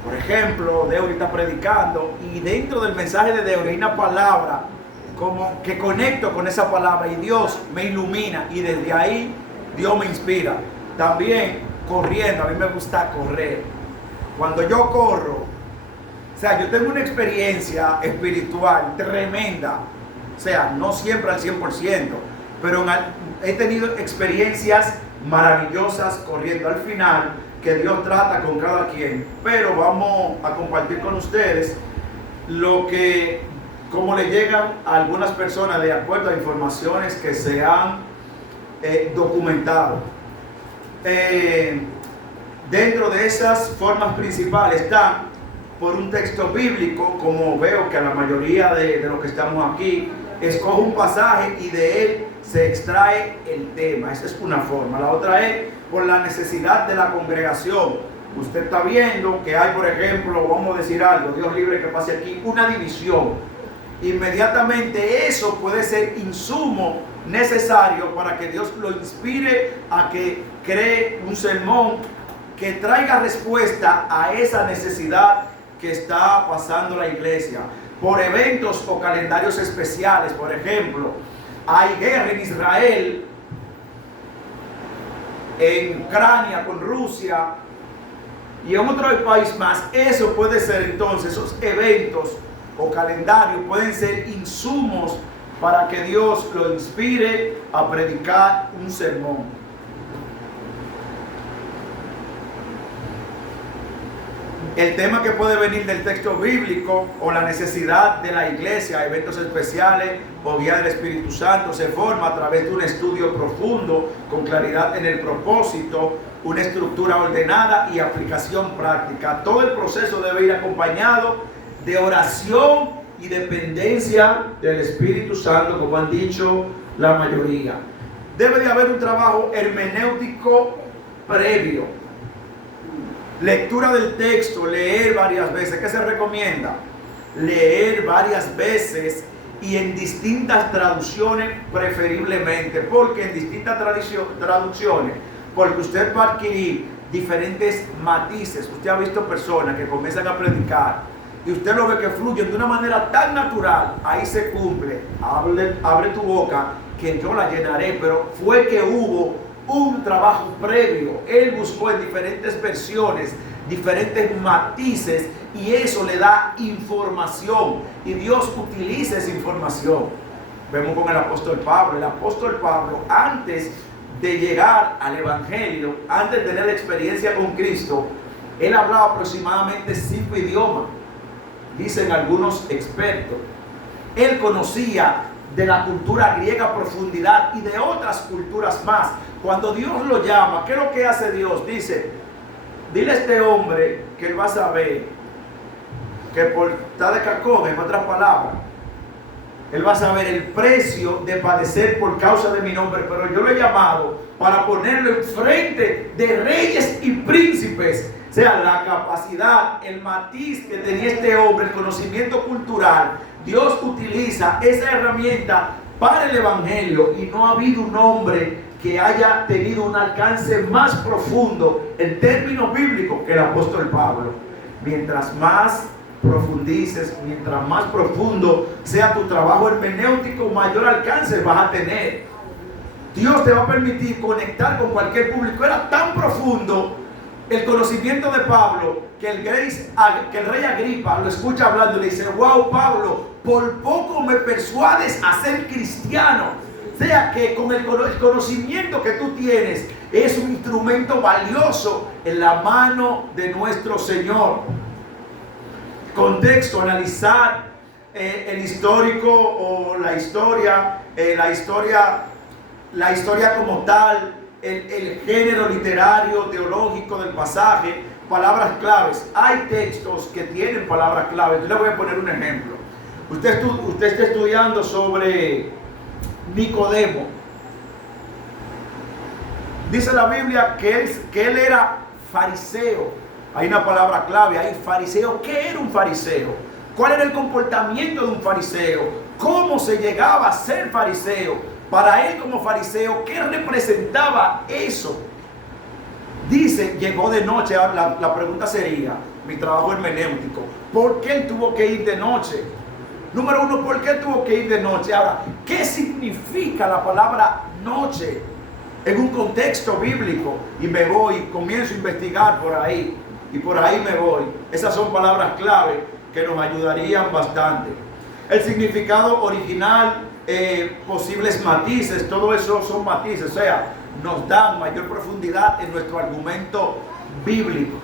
Por ejemplo, Deuri está predicando y dentro del mensaje de Deuri hay una palabra como que conecto con esa palabra y Dios me ilumina y desde ahí Dios me inspira. También corriendo, a mí me gusta correr. Cuando yo corro, o sea, yo tengo una experiencia espiritual tremenda. O sea, no siempre al 100%, pero he tenido experiencias maravillosas corriendo. Al final, que Dios trata con cada quien. Pero vamos a compartir con ustedes cómo le llegan a algunas personas de acuerdo a informaciones que se han documentado. Dentro de esas formas principales están por un texto bíblico, como veo que a la mayoría de los que estamos aquí, escoge un pasaje y de él se extrae el tema. Esa es una forma. La otra es por la necesidad de la congregación. Usted está viendo que hay, por ejemplo, vamos a decir algo, Dios libre que pase aquí, una división. Inmediatamente eso puede ser insumo necesario para que Dios lo inspire a que cree un sermón que traiga respuesta a esa necesidad que está pasando la iglesia. Por eventos o calendarios especiales, por ejemplo, hay guerra en Israel, en Ucrania con Rusia y en otro país más. Eso puede ser entonces, esos eventos o calendarios pueden ser insumos para que Dios lo inspire a predicar un sermón. El tema que puede venir del texto bíblico o la necesidad de la iglesia, eventos especiales o guía del Espíritu Santo, se forma a través de un estudio profundo con claridad en el propósito, una estructura ordenada y aplicación práctica. Todo el proceso debe ir acompañado de oración y dependencia del Espíritu Santo, como han dicho la mayoría. Debe de haber un trabajo hermenéutico previo. Lectura del texto, leer varias veces. ¿Qué se recomienda? Leer varias veces y en distintas traducciones preferiblemente. Porque en distintas traducciones, porque usted va a adquirir diferentes matices. Usted ha visto personas que comienzan a predicar y usted lo ve que fluyen de una manera tan natural. Ahí se cumple. Abre tu boca que yo la llenaré. Pero fue que hubo un trabajo previo. Él buscó en diferentes versiones diferentes matices y eso le da información y Dios utiliza esa información. Vemos con el apóstol Pablo. El apóstol Pablo, antes de llegar al evangelio, antes de tener la experiencia con Cristo, él hablaba aproximadamente 5 idiomas, dicen algunos expertos. Él conocía de la cultura griega a profundidad y de otras culturas más. Cuando Dios lo llama, ¿qué es lo que hace Dios? Dice, dile a este hombre que él va a saber que por estar de cacón, en otras palabras, él va a saber el precio de padecer por causa de mi nombre, pero yo lo he llamado para ponerlo enfrente de reyes y príncipes. O sea, la capacidad, el matiz que tenía este hombre, el conocimiento cultural, Dios utiliza esa herramienta para el evangelio y no ha habido un hombre que haya tenido un alcance más profundo en términos bíblicos que el apóstol Pablo. Mientras más profundices, mientras más profundo sea tu trabajo hermenéutico, mayor alcance vas a tener. Dios te va a permitir conectar con cualquier público. Era tan profundo el conocimiento de Pablo que el rey Agripa lo escucha hablando y le dice, wow, Pablo, por poco me persuades a ser cristiano. O sea que con el conocimiento que tú tienes es un instrumento valioso en la mano de nuestro Señor. Contexto, analizar el histórico o la historia como tal, el género literario, teológico del pasaje, palabras claves. Hay textos que tienen palabras claves. Yo le voy a poner un ejemplo. Usted está estudiando sobre Nicodemo. Dice la Biblia que él era fariseo. Hay una palabra clave ahí, fariseo. ¿Qué era un fariseo? ¿Cuál era el comportamiento de un fariseo? ¿Cómo se llegaba a ser fariseo? Para él como fariseo, ¿qué representaba eso? Dice, llegó de noche. La pregunta sería, mi trabajo hermenéutico, ¿por qué él tuvo que ir de noche? Número uno, ¿por qué tuvo que ir de noche? Ahora, ¿qué significa la palabra noche en un contexto bíblico? Y me voy, comienzo a investigar por ahí. Y por ahí me voy. Esas son palabras clave que nos ayudarían bastante. El significado original, posibles matices, todo eso son matices, o sea, nos dan mayor profundidad en nuestro argumento bíblico.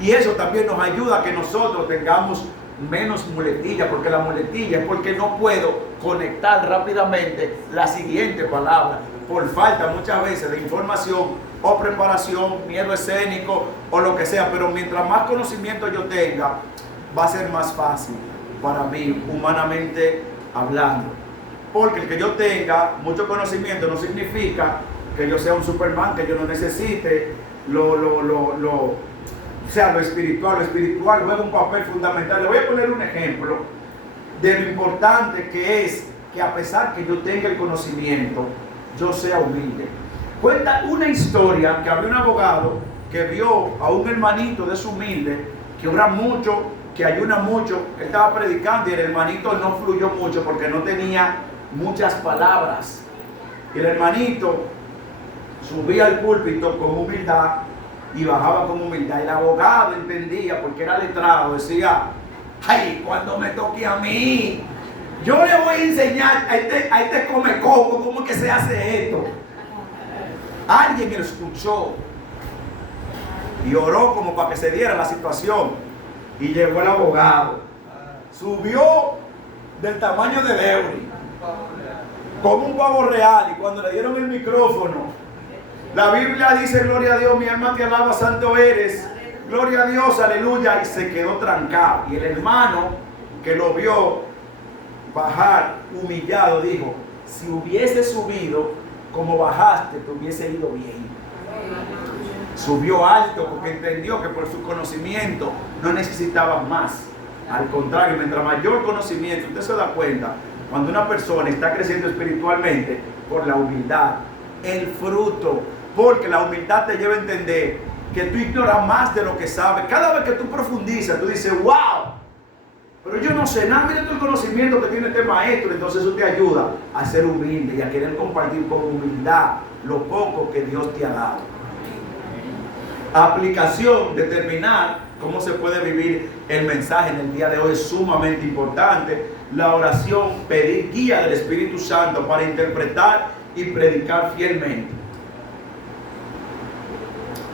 Y eso también nos ayuda a que nosotros tengamos menos muletilla, porque la muletilla es porque no puedo conectar rápidamente la siguiente palabra, por falta muchas veces de información o preparación, miedo escénico o lo que sea. Pero mientras más conocimiento yo tenga, va a ser más fácil para mí, humanamente hablando. Porque el que yo tenga mucho conocimiento no significa que yo sea un Superman, que yo no necesite lo espiritual. Lo espiritual juega un papel fundamental. Le voy a poner un ejemplo de lo importante que es que a pesar que yo tenga el conocimiento, yo sea humilde. Cuenta una historia que había un abogado que vio a un hermanito de su humilde que ora mucho, que ayuna mucho. Él estaba predicando y el hermanito no fluyó mucho porque no tenía muchas palabras. Y el hermanito subía al púlpito con humildad y bajaba con humildad. El abogado entendía, porque era letrado, decía, ay, cuando me toque a mí, yo le voy a enseñar a este come coco cómo es que se hace esto. Alguien lo escuchó y oró como para que se diera la situación. Y llegó el abogado, subió del tamaño de Deuri, como un pavo real. Y cuando le dieron el micrófono, la Biblia dice, gloria a Dios, mi alma te alaba, santo eres, gloria a Dios, aleluya. Y se quedó trancado. Y el hermano que lo vio bajar humillado dijo, si hubiese subido como bajaste, te hubiese ido bien. Subió alto porque entendió que por su conocimiento no necesitaba más. Al contrario, mientras mayor conocimiento, usted se da cuenta cuando una persona está creciendo espiritualmente por la humildad, el fruto, porque la humildad te lleva a entender que tú ignoras más de lo que sabes. Cada vez que tú profundizas, tú dices, wow, pero yo no sé nada, mira todo el conocimiento que tiene este maestro. Entonces eso te ayuda a ser humilde y a querer compartir con humildad lo poco que Dios te ha dado. Aplicación, determinar cómo se puede vivir el mensaje en el día de hoy es sumamente importante. La oración, pedir guía del Espíritu Santo para interpretar y predicar fielmente.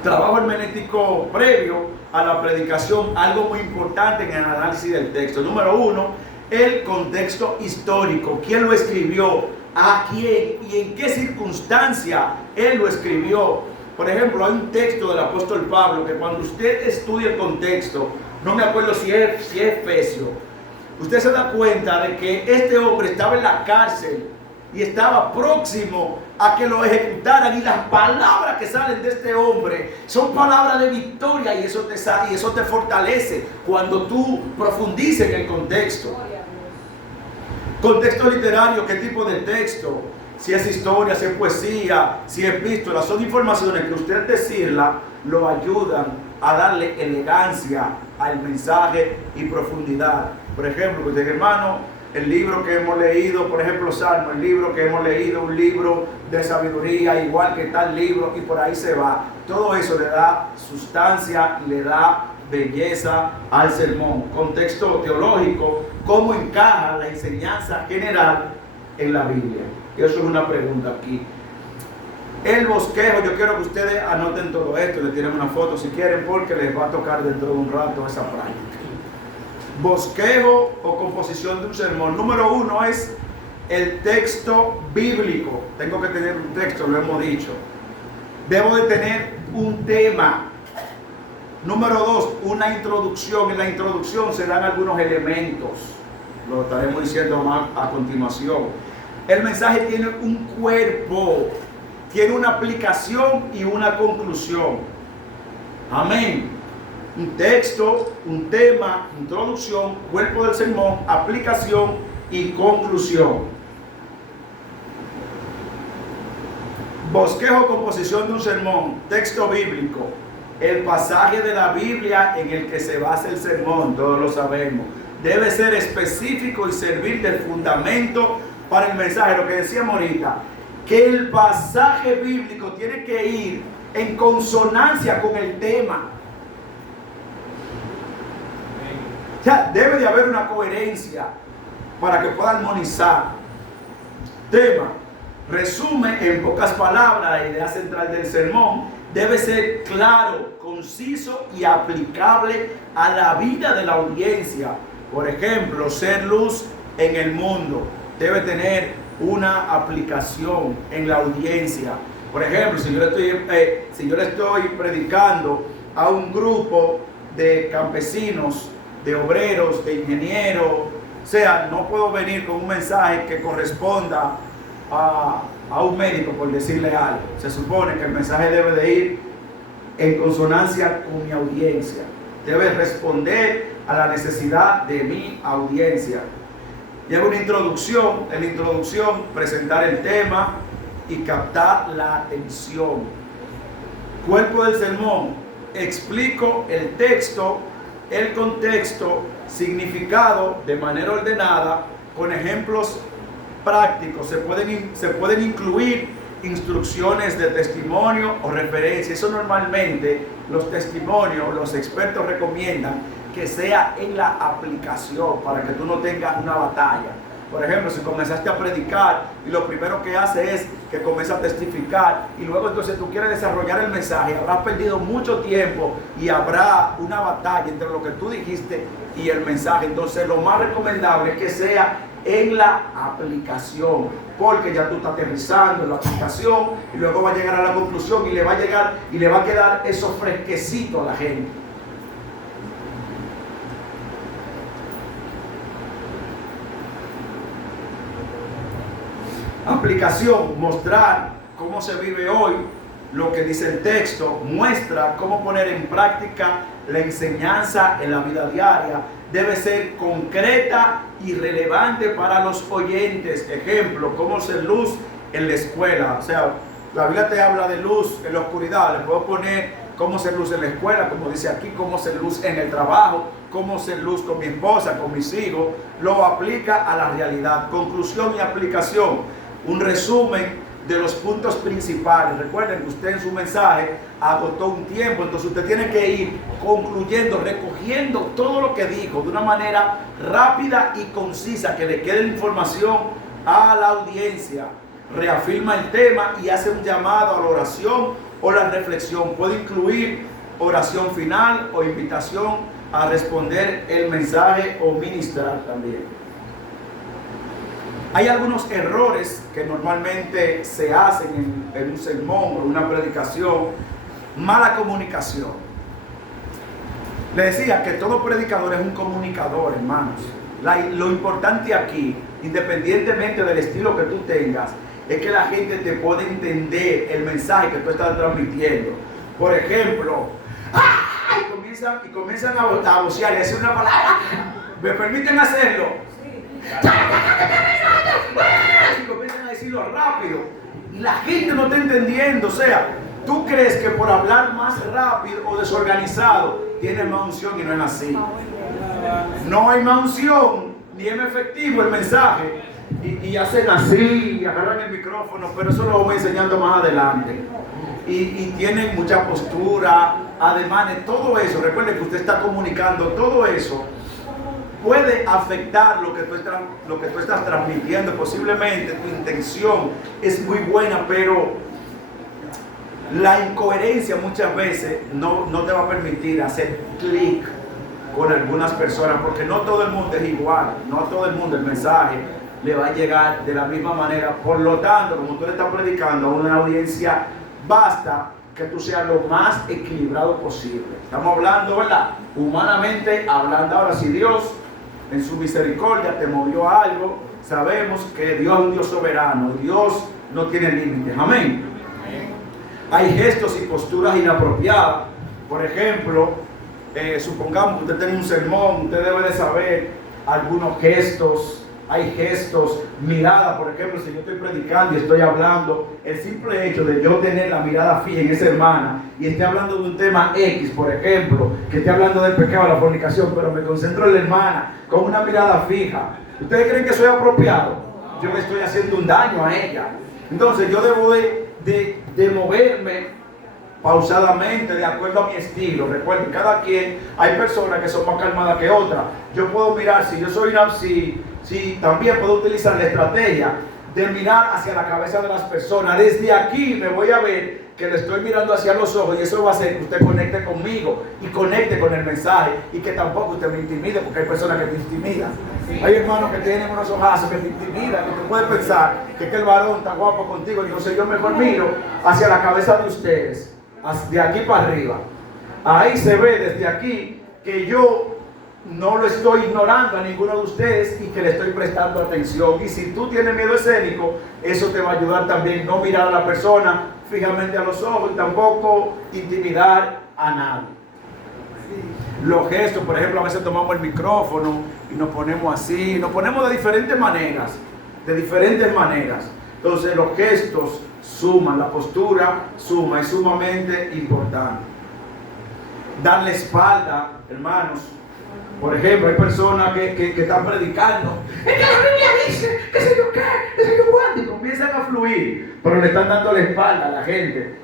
Trabajo hermenéutico previo a la predicación, algo muy importante en el análisis del texto. Número 1, el contexto histórico. ¿Quién lo escribió? ¿A quién? ¿Y en qué circunstancia él lo escribió? Por ejemplo, hay un texto del apóstol Pablo que cuando usted estudia el contexto, no me acuerdo si es Efesios, usted se da cuenta de que este hombre estaba en la cárcel y estaba próximo a que lo ejecutaran, y las palabras que salen de este hombre son palabras de victoria, y eso te fortalece cuando tú profundices en el contexto. Contexto literario, ¿qué tipo de texto? Si es historia, si es poesía, si es epístola, son informaciones que usted decirla lo ayudan a darle elegancia al mensaje y profundidad. Por ejemplo, pues, hermano, el libro que hemos leído, por ejemplo, Salmo, el libro que hemos leído, un libro de sabiduría, igual que tal libro, y por ahí se va. Todo eso le da sustancia, le da belleza al sermón. Contexto teológico, ¿cómo encaja la enseñanza general en la Biblia? Y eso es una pregunta aquí. El bosquejo, yo quiero que ustedes anoten todo esto, le tiren una foto si quieren, porque les va a tocar dentro de un rato esa práctica. Bosquejo o composición de un sermón. Número 1 es el texto bíblico. Tengo que tener un texto, lo hemos dicho. Debo de tener un tema. Número 2, una introducción. En la introducción se dan algunos elementos. Lo estaremos diciendo más a continuación. El mensaje tiene un cuerpo, tiene una aplicación y una conclusión. Amén. Un texto, un tema, introducción, cuerpo del sermón, aplicación y conclusión. Bosquejo, composición de un sermón, texto bíblico, el pasaje de la Biblia en el que se basa el sermón, todos lo sabemos. Debe ser específico y servir de fundamento para el mensaje. Lo que decíamos ahorita, que el pasaje bíblico tiene que ir en consonancia con el tema. O sea, debe de haber una coherencia para que pueda armonizar. Tema, resume en pocas palabras la idea central del sermón. Debe ser claro, conciso y aplicable a la vida de la audiencia. Por ejemplo, ser luz en el mundo debe tener una aplicación en la audiencia. Por ejemplo, si yo le estoy predicando a un grupo de campesinos, de obreros, de ingenieros, o sea, no puedo venir con un mensaje que corresponda a un médico, por decirle algo. Se supone que el mensaje debe de ir en consonancia con mi audiencia. Debe responder a la necesidad de mi audiencia. Lleva una introducción. En la introducción, presentar el tema y captar la atención. Cuerpo del sermón. Explico el texto, el contexto, significado de manera ordenada, con ejemplos prácticos. Se pueden incluir instrucciones de testimonio o referencia. Eso normalmente los testimonios, los expertos recomiendan que sea en la aplicación, para que tú no tengas una batalla. Por ejemplo, si comenzaste a predicar y lo primero que hace es que comienza a testificar, y luego entonces tú quieres desarrollar el mensaje, habrás perdido mucho tiempo y habrá una batalla entre lo que tú dijiste y el mensaje. Entonces lo más recomendable es que sea en la aplicación, porque ya tú estás aterrizando en la aplicación y luego va a llegar a la conclusión y le va a quedar eso fresquecito a la gente. Aplicación, mostrar cómo se vive hoy lo que dice el texto, muestra cómo poner en práctica la enseñanza en la vida diaria. Debe ser concreta y relevante para los oyentes. Ejemplo, cómo ser luz en la escuela. O sea, la Biblia te habla de luz en la oscuridad. Le puedo poner cómo ser luz en la escuela, como dice aquí, cómo ser luz en el trabajo, cómo ser luz con mi esposa, con mis hijos. Lo aplica a la realidad. Conclusión y aplicación. Un resumen de los puntos principales. Recuerden que usted en su mensaje agotó un tiempo, entonces usted tiene que ir concluyendo, recogiendo todo lo que dijo de una manera rápida y concisa, que le quede la información a la audiencia. Reafirma el tema y hace un llamado a la oración o la reflexión. Puede incluir oración final o invitación a responder el mensaje o ministrar también. Hay algunos errores que normalmente se hacen en un sermón o una predicación. Mala comunicación. Le decía que todo predicador es un comunicador, hermanos. Lo importante aquí, independientemente del estilo que tú tengas, es que la gente te pueda entender el mensaje que tú estás transmitiendo. Por ejemplo, y comienzan a vocear y decir una palabra. ¿Me permiten hacerlo? Y comienzan a decirlo rápido y la gente no está entendiendo. O sea, tú crees que por hablar más rápido o desorganizado tienes más unción, y no es así. No hay más unción ni es efectivo el mensaje, y hacen así y agarran el micrófono, pero eso lo voy enseñando más adelante. Y tienen mucha postura, ademanes, todo eso. Recuerden que usted está comunicando, todo eso puede afectar lo que tú estás transmitiendo. Posiblemente tu intención es muy buena, pero la incoherencia muchas veces no te va a permitir hacer clic con algunas personas, porque no todo el mundo es igual, no a todo el mundo el mensaje le va a llegar de la misma manera. Por lo tanto, como tú le estás predicando a una audiencia, basta que tú seas lo más equilibrado posible. Estamos hablando, ¿verdad? Humanamente hablando. Ahora, si Dios en su misericordia te movió a algo, sabemos que Dios es un Dios soberano, Dios no tiene límites. Amén. Hay gestos y posturas inapropiadas. Por ejemplo, supongamos que usted tiene un sermón, usted debe de saber algunos gestos. Hay gestos, mirada. Por ejemplo, si yo estoy predicando y estoy hablando, el simple hecho de yo tener la mirada fija en esa hermana y esté hablando de un tema X, por ejemplo, que esté hablando del pecado de la fornicación, pero me concentro en la hermana con una mirada fija, ¿ustedes creen que soy apropiado? Yo le estoy haciendo un daño a ella. Entonces yo debo de moverme pausadamente, de acuerdo a mi estilo. Recuerden, cada quien, hay personas que son más calmadas que otras. Yo puedo mirar, si yo soy si también puedo utilizar la estrategia de mirar hacia la cabeza de las personas. Desde aquí me voy a ver que le estoy mirando hacia los ojos, y eso va a hacer que usted conecte conmigo y conecte con el mensaje, y que tampoco usted me intimide, porque hay personas que te intimidan. Hay hermanos que tienen unos ojazos que te intimidan, que tú puedes pensar que el varón está guapo contigo. Entonces yo mejor miro hacia la cabeza de ustedes, de aquí para arriba. Ahí se ve desde aquí que yo no lo estoy ignorando a ninguno de ustedes y que le estoy prestando atención. Y si tú tienes miedo escénico, eso te va a ayudar también. No mirar a la persona fijamente a los ojos y tampoco intimidar a nadie. Los gestos, por ejemplo, a veces tomamos el micrófono y nos ponemos así, nos ponemos de diferentes maneras. Entonces los gestos suman, la postura suma, es sumamente importante. Darle espalda, hermanos. Por ejemplo, hay personas que están predicando, es que la Biblia dice, qué sé yo qué, qué sé yo cuánto, y comienzan a fluir, pero le están dando la espalda a la gente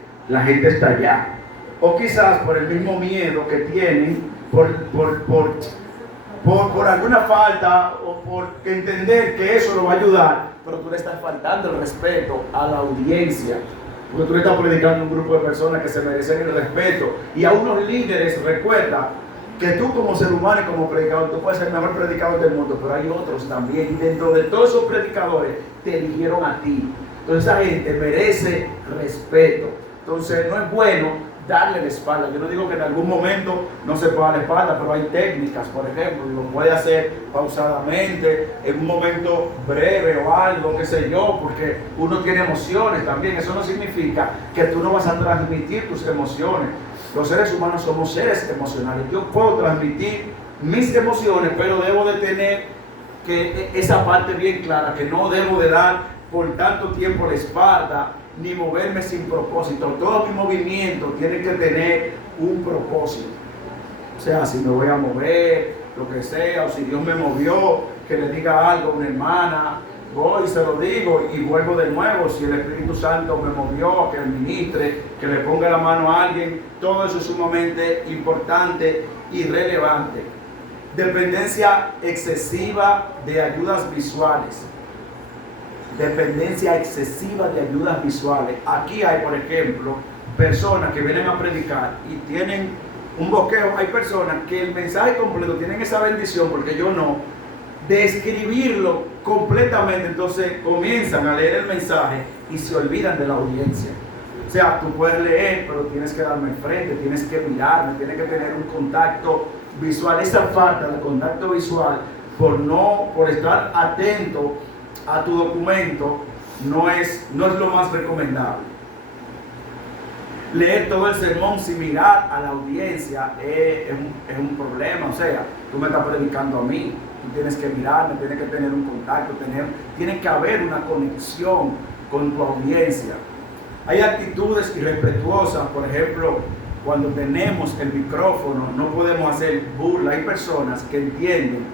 está allá. O quizás por el mismo miedo que tienen, por alguna falta, o por entender que eso lo va a ayudar, pero tú le estás faltando el respeto a la audiencia, porque tú le estás predicando a un grupo de personas que se merecen el respeto, y a unos líderes. Recuerda que tú como ser humano y como predicador, tú puedes ser el mejor predicador del mundo, pero hay otros también, y dentro de todos esos predicadores te eligieron a ti. Entonces esa gente merece respeto. Entonces no es bueno darle la espalda. Yo no digo que en algún momento no se pueda dar la espalda, pero hay técnicas. Por ejemplo, lo puede hacer pausadamente, en un momento breve o algo, qué sé yo, porque uno tiene emociones también. Eso no significa que tú no vas a transmitir tus emociones. Los seres humanos somos seres emocionales. Yo puedo transmitir mis emociones, pero debo de tener esa parte bien clara, que no debo de dar por tanto tiempo la espalda, ni moverme sin propósito. Todo mi movimiento tiene que tener un propósito. O sea, si me voy a mover, lo que sea, o si Dios me movió, que le diga algo a una hermana, voy y se lo digo y vuelvo de nuevo. Si el Espíritu Santo me movió, que ministre, que le ponga la mano a alguien, todo eso es sumamente importante y relevante. Dependencia excesiva de ayudas visuales. Dependencia excesiva de ayudas visuales. Aquí hay, por ejemplo, personas que vienen a predicar y tienen un bosquejo. Hay personas que el mensaje completo tienen esa bendición, porque yo no, de escribirlo completamente. Entonces comienzan a leer el mensaje y se olvidan de la audiencia. O sea, tú puedes leer, pero tienes que darme frente, tienes que mirarme, tienes que tener un contacto visual. Esa falta de contacto visual por estar atento a tu documento no es lo más recomendable. Leer todo el sermón sin mirar a la audiencia es un problema. O sea, tú me estás predicando a mí, tú tienes que mirarme, tienes que tener un contacto, tiene que haber una conexión con tu audiencia. Hay actitudes irrespetuosas, por ejemplo, cuando tenemos el micrófono no podemos hacer burla. Hay personas que entienden,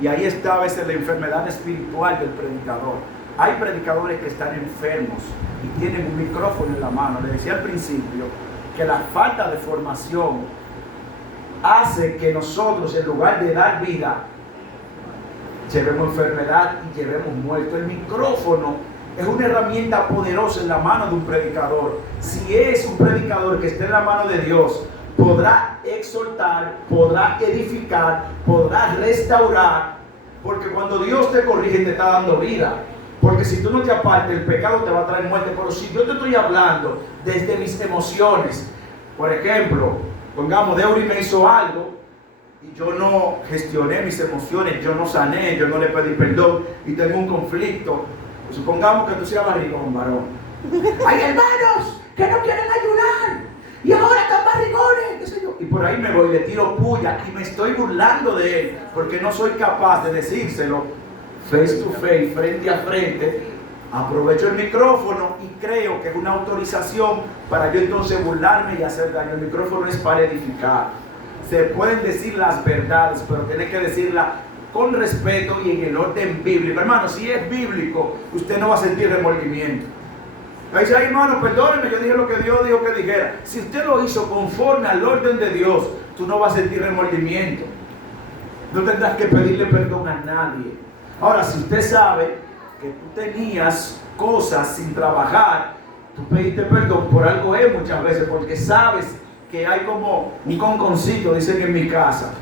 y ahí está a veces la enfermedad espiritual del predicador. Hay predicadores que están enfermos y tienen un micrófono en la mano. Les decía al principio que la falta de formación hace que nosotros, en lugar de dar vida, llevemos enfermedad y llevemos muerto. El micrófono es una herramienta poderosa en la mano de un predicador. Si es un predicador que esté en la mano de Dios, podrá exhortar, podrá edificar, podrá restaurar, porque cuando Dios te corrige te está dando vida. Porque si tú no te apartas, el pecado te va a traer muerte. Pero si yo te estoy hablando desde mis emociones, por ejemplo, pongamos, Deuri me hizo algo y yo no gestioné mis emociones, yo no sané, yo no le pedí perdón y tengo un conflicto. Pues supongamos que tú seas barrigón, varón. Hay hermanos que no quieren ayudar y ahora están barrigones, qué sé yo. Y por ahí me voy, le tiro puya y me estoy burlando de él porque no soy capaz de decírselo face to face, frente a frente. Aprovecho el micrófono y creo que es una autorización para yo entonces burlarme y hacer daño. El micrófono es para edificar. Se pueden decir las verdades, pero tiene que decirlas con respeto y en el orden bíblico. Hermano, si es bíblico, usted no va a sentir remordimiento. Ahí dice, ay hermano, perdóneme, yo dije lo que Dios dijo que dijera. Si usted lo hizo conforme al orden de Dios, tú no vas a sentir remordimiento. No tendrás que pedirle perdón a nadie. Ahora, si usted sabe que tú tenías cosas sin trabajar, tú pediste perdón por algo muchas veces, porque sabes que hay como un conconcito, dicen en mi casa.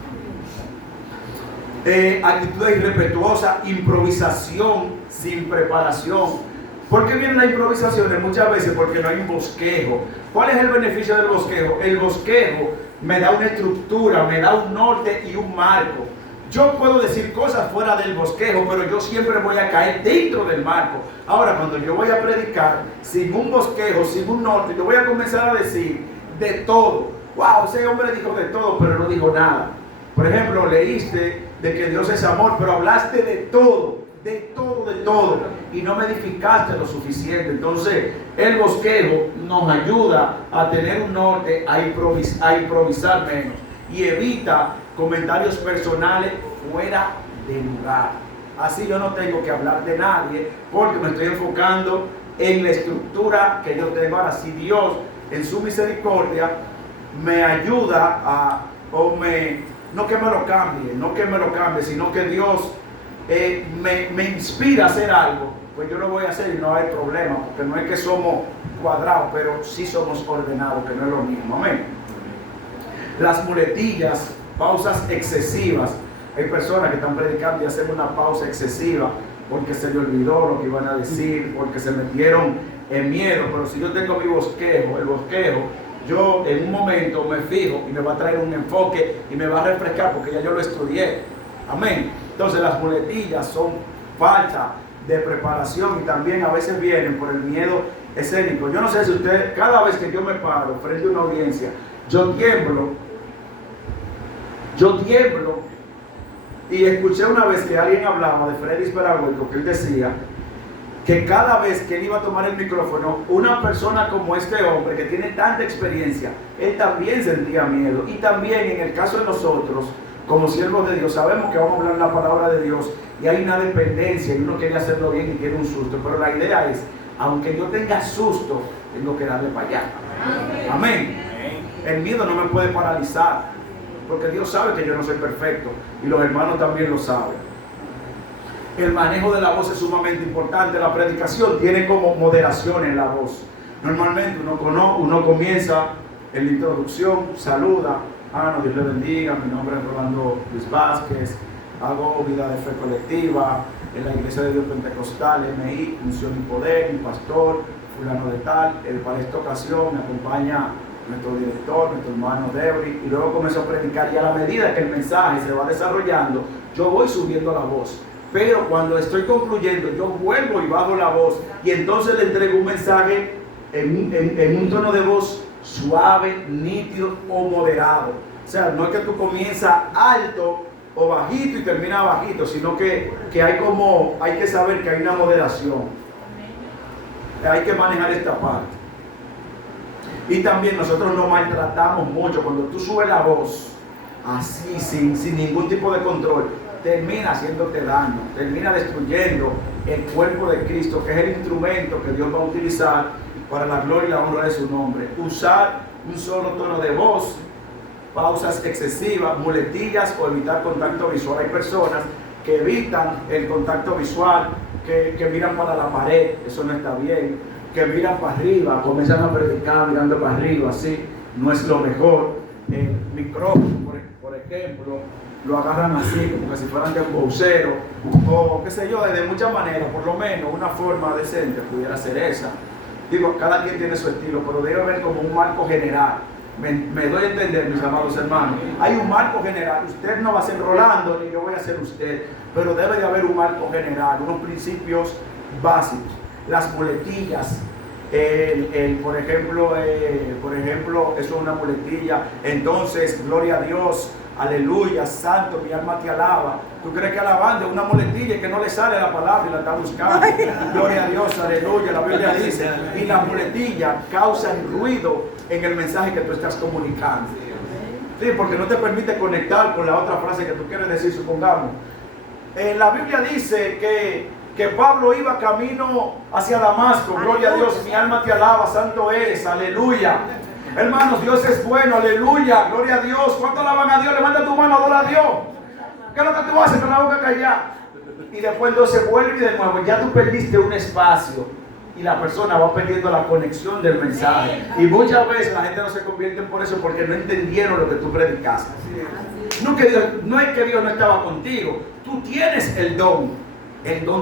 Actitudes irrespetuosas, improvisación sin preparación. ¿Por qué vienen las improvisaciones? Muchas veces porque no hay un bosquejo. ¿Cuál es el beneficio del bosquejo? El bosquejo me da una estructura, me da un norte y un marco. Yo puedo decir cosas fuera del bosquejo, pero yo siempre voy a caer dentro del marco. Ahora, cuando yo voy a predicar sin un bosquejo, sin un norte, yo voy a comenzar a decir de todo. Wow, ese hombre dijo de todo, pero no dijo nada. Por ejemplo, leíste de que Dios es amor, pero hablaste de todo, de todo, de todo, y no me edificaste lo suficiente. Entonces, el bosquejo nos ayuda a tener un norte, a improvisar menos, y evita comentarios personales fuera de lugar. Así yo no tengo que hablar de nadie porque me estoy enfocando en la estructura que yo tengo. Ahora, si Dios en su misericordia me ayuda no que me lo cambie, sino que Dios me inspira a hacer algo, pues yo lo voy a hacer y no hay problema, porque no es que somos cuadrados, pero sí somos ordenados, que no es lo mismo. Amén. Las muletillas, pausas excesivas. Hay personas que están predicando y hacen una pausa excesiva porque se le olvidó lo que iban a decir, porque se metieron en miedo. Pero si yo tengo mi bosquejo, el bosquejo, yo en un momento me fijo y me va a traer un enfoque y me va a refrescar porque ya yo lo estudié. Amén. Entonces las muletillas son falta de preparación y también a veces vienen por el miedo escénico. Yo no sé si usted, cada vez que yo me paro frente a una audiencia, yo tiemblo. Y escuché una vez que alguien hablaba de Freddy Speragoico, que él decía que cada vez que él iba a tomar el micrófono, una persona como este hombre que tiene tanta experiencia, él también sentía miedo. Y también en el caso de nosotros, como siervos de Dios, sabemos que vamos a hablar la palabra de Dios y hay una dependencia y uno quiere hacerlo bien y quiere un susto, pero la idea es, aunque yo tenga susto, tengo que darle para allá. Amén. El miedo no me puede paralizar, porque Dios sabe que yo no soy perfecto y los hermanos también lo saben. El manejo de la voz es sumamente importante. La predicación tiene como moderación en la voz. Normalmente uno comienza en la introducción, saluda, Dios le bendiga, mi nombre es Rolando Luis Vázquez, hago vida de fe colectiva en la Iglesia de Dios Pentecostal, MI, Unción y Poder, mi pastor, fulano de tal. Para esta ocasión me acompaña nuestro director, nuestro hermano Debri, y luego comenzó a predicar, y a la medida que el mensaje se va desarrollando, yo voy subiendo la voz. Pero cuando estoy concluyendo, yo vuelvo y bajo la voz, y entonces le entrego un mensaje en un tono de voz suave, nítido o moderado. O sea, no es que tú comienzas alto o bajito y terminas bajito, sino que hay que saber que hay una moderación. Hay que manejar esta parte. Y también nosotros nos maltratamos mucho. Cuando tú subes la voz así, sin ningún tipo de control, termina haciéndote daño, termina destruyendo el cuerpo de Cristo, que es el instrumento que Dios va a utilizar para la gloria y la honra de su nombre. Usar un solo tono de voz, pausas excesivas, muletillas o evitar contacto visual. Hay personas que evitan el contacto visual, que miran para la pared, eso no está bien, que miran para arriba, comienzan a predicar mirando para arriba, así no es lo mejor. El micrófono, por ejemplo, lo agarran así, como que si fueran de un vocero, o qué sé yo, de muchas maneras. Por lo menos una forma decente pudiera ser esa. Digo, cada quien tiene su estilo, pero debe haber como un marco general. Me doy a entender, mis amados hermanos. Hay un marco general. Usted no va a ser Rolando, ni yo voy a ser usted, pero debe de haber un marco general, unos principios básicos. Las muletillas, por ejemplo, eso es una muletilla. Entonces, gloria a Dios, aleluya, santo, mi alma te alaba. ¿Tú crees que alabando es una muletilla y que no le sale la palabra y la está buscando? Gloria a Dios, aleluya. La Biblia dice, y las muletillas causan ruido en el mensaje que tú estás comunicando. Sí, porque no te permite conectar con la otra frase que tú quieres decir, supongamos. La Biblia dice que Pablo iba camino hacia Damasco. Gloria a Dios, mi alma te alaba, santo eres, aleluya. Hermanos, Dios es bueno, aleluya, gloria a Dios. ¿Cuánto alaban a Dios? Levanta tu mano, adora a Dios. ¿Qué es lo que tú haces con la boca callada? Y después entonces vuelve y de nuevo, ya tú perdiste un espacio y la persona va perdiendo la conexión del mensaje. Y muchas veces la gente no se convierte por eso, porque no entendieron lo que tú predicaste. No es que Dios no estaba contigo, tú tienes el don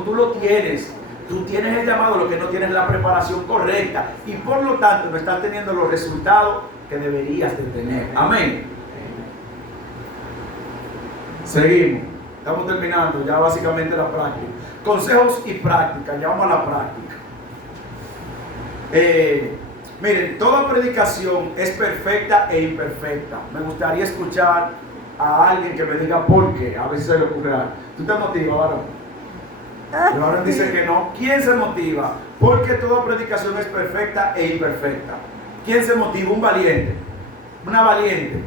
tú lo tienes. Tú tienes el llamado, lo que no tienes la preparación correcta y por lo tanto no estás teniendo los resultados que deberías de tener. Amén. Seguimos. Estamos terminando ya básicamente la práctica. Consejos y práctica. Ya vamos a la práctica. Miren, toda predicación es perfecta e imperfecta. Me gustaría escuchar a alguien que me diga por qué. A veces se le ocurre algo. ¿Tú te motivas, varón? Y ahora dice que no. ¿Quién se motiva? Porque toda predicación es perfecta e imperfecta. ¿Quién se motiva? Un valiente. Una valiente.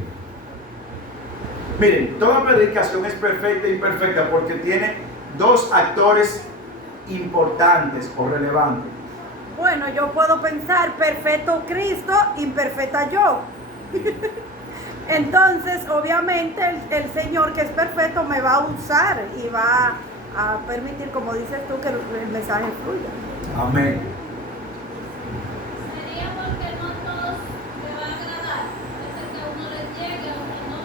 Miren, toda predicación es perfecta e imperfecta porque tiene dos actores importantes o relevantes. Bueno, yo puedo pensar perfecto Cristo, imperfecta yo. Entonces, obviamente, el Señor que es perfecto me va a usar y va a permitir, como dices tú, que el mensaje fluya. Amén. Sería porque no a todos le va a agradar. Es el que a uno le llegue, a uno no.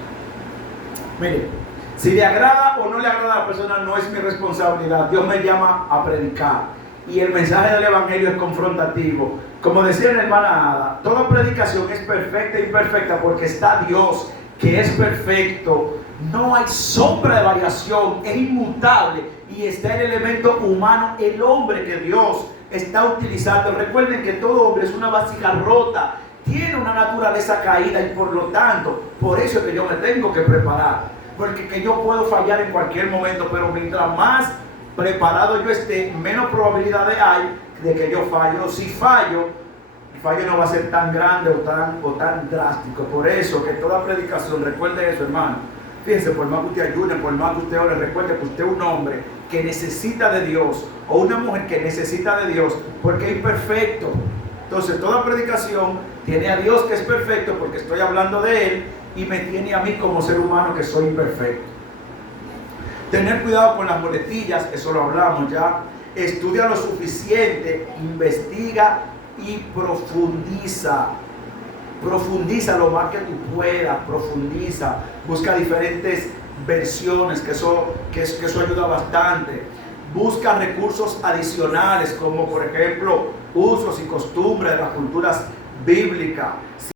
Mire, si le agrada o no le agrada a la persona no es mi responsabilidad. Dios me llama a predicar y el mensaje del evangelio es confrontativo. Como decía la hermana Ada, toda predicación es perfecta e imperfecta porque está Dios, que es perfecto. No hay sombra de variación, es inmutable y está el elemento humano, el hombre que Dios está utilizando. Recuerden que todo hombre es una vasija rota, tiene una naturaleza caída y por lo tanto, por eso es que yo me tengo que preparar, porque que yo puedo fallar en cualquier momento, pero mientras más preparado yo esté, menos probabilidades hay de que yo fallo. Si fallo, el fallo no va a ser tan grande o tan drástico. Por eso que toda predicación, recuerde eso, hermano, Fíjense, por más que usted ayune, por más que usted ore, recuerde que usted es un hombre que necesita de Dios o una mujer que necesita de Dios porque es imperfecto. Entonces toda predicación tiene a Dios que es perfecto porque estoy hablando de Él y me tiene a mí como ser humano que soy imperfecto. Tener cuidado con las muletillas, eso lo hablamos ya. Estudia lo suficiente, investiga y profundiza. Profundiza lo más que tú puedas, profundiza. Busca diferentes versiones, que eso ayuda bastante. Busca recursos adicionales como por ejemplo usos y costumbres de las culturas bíblicas.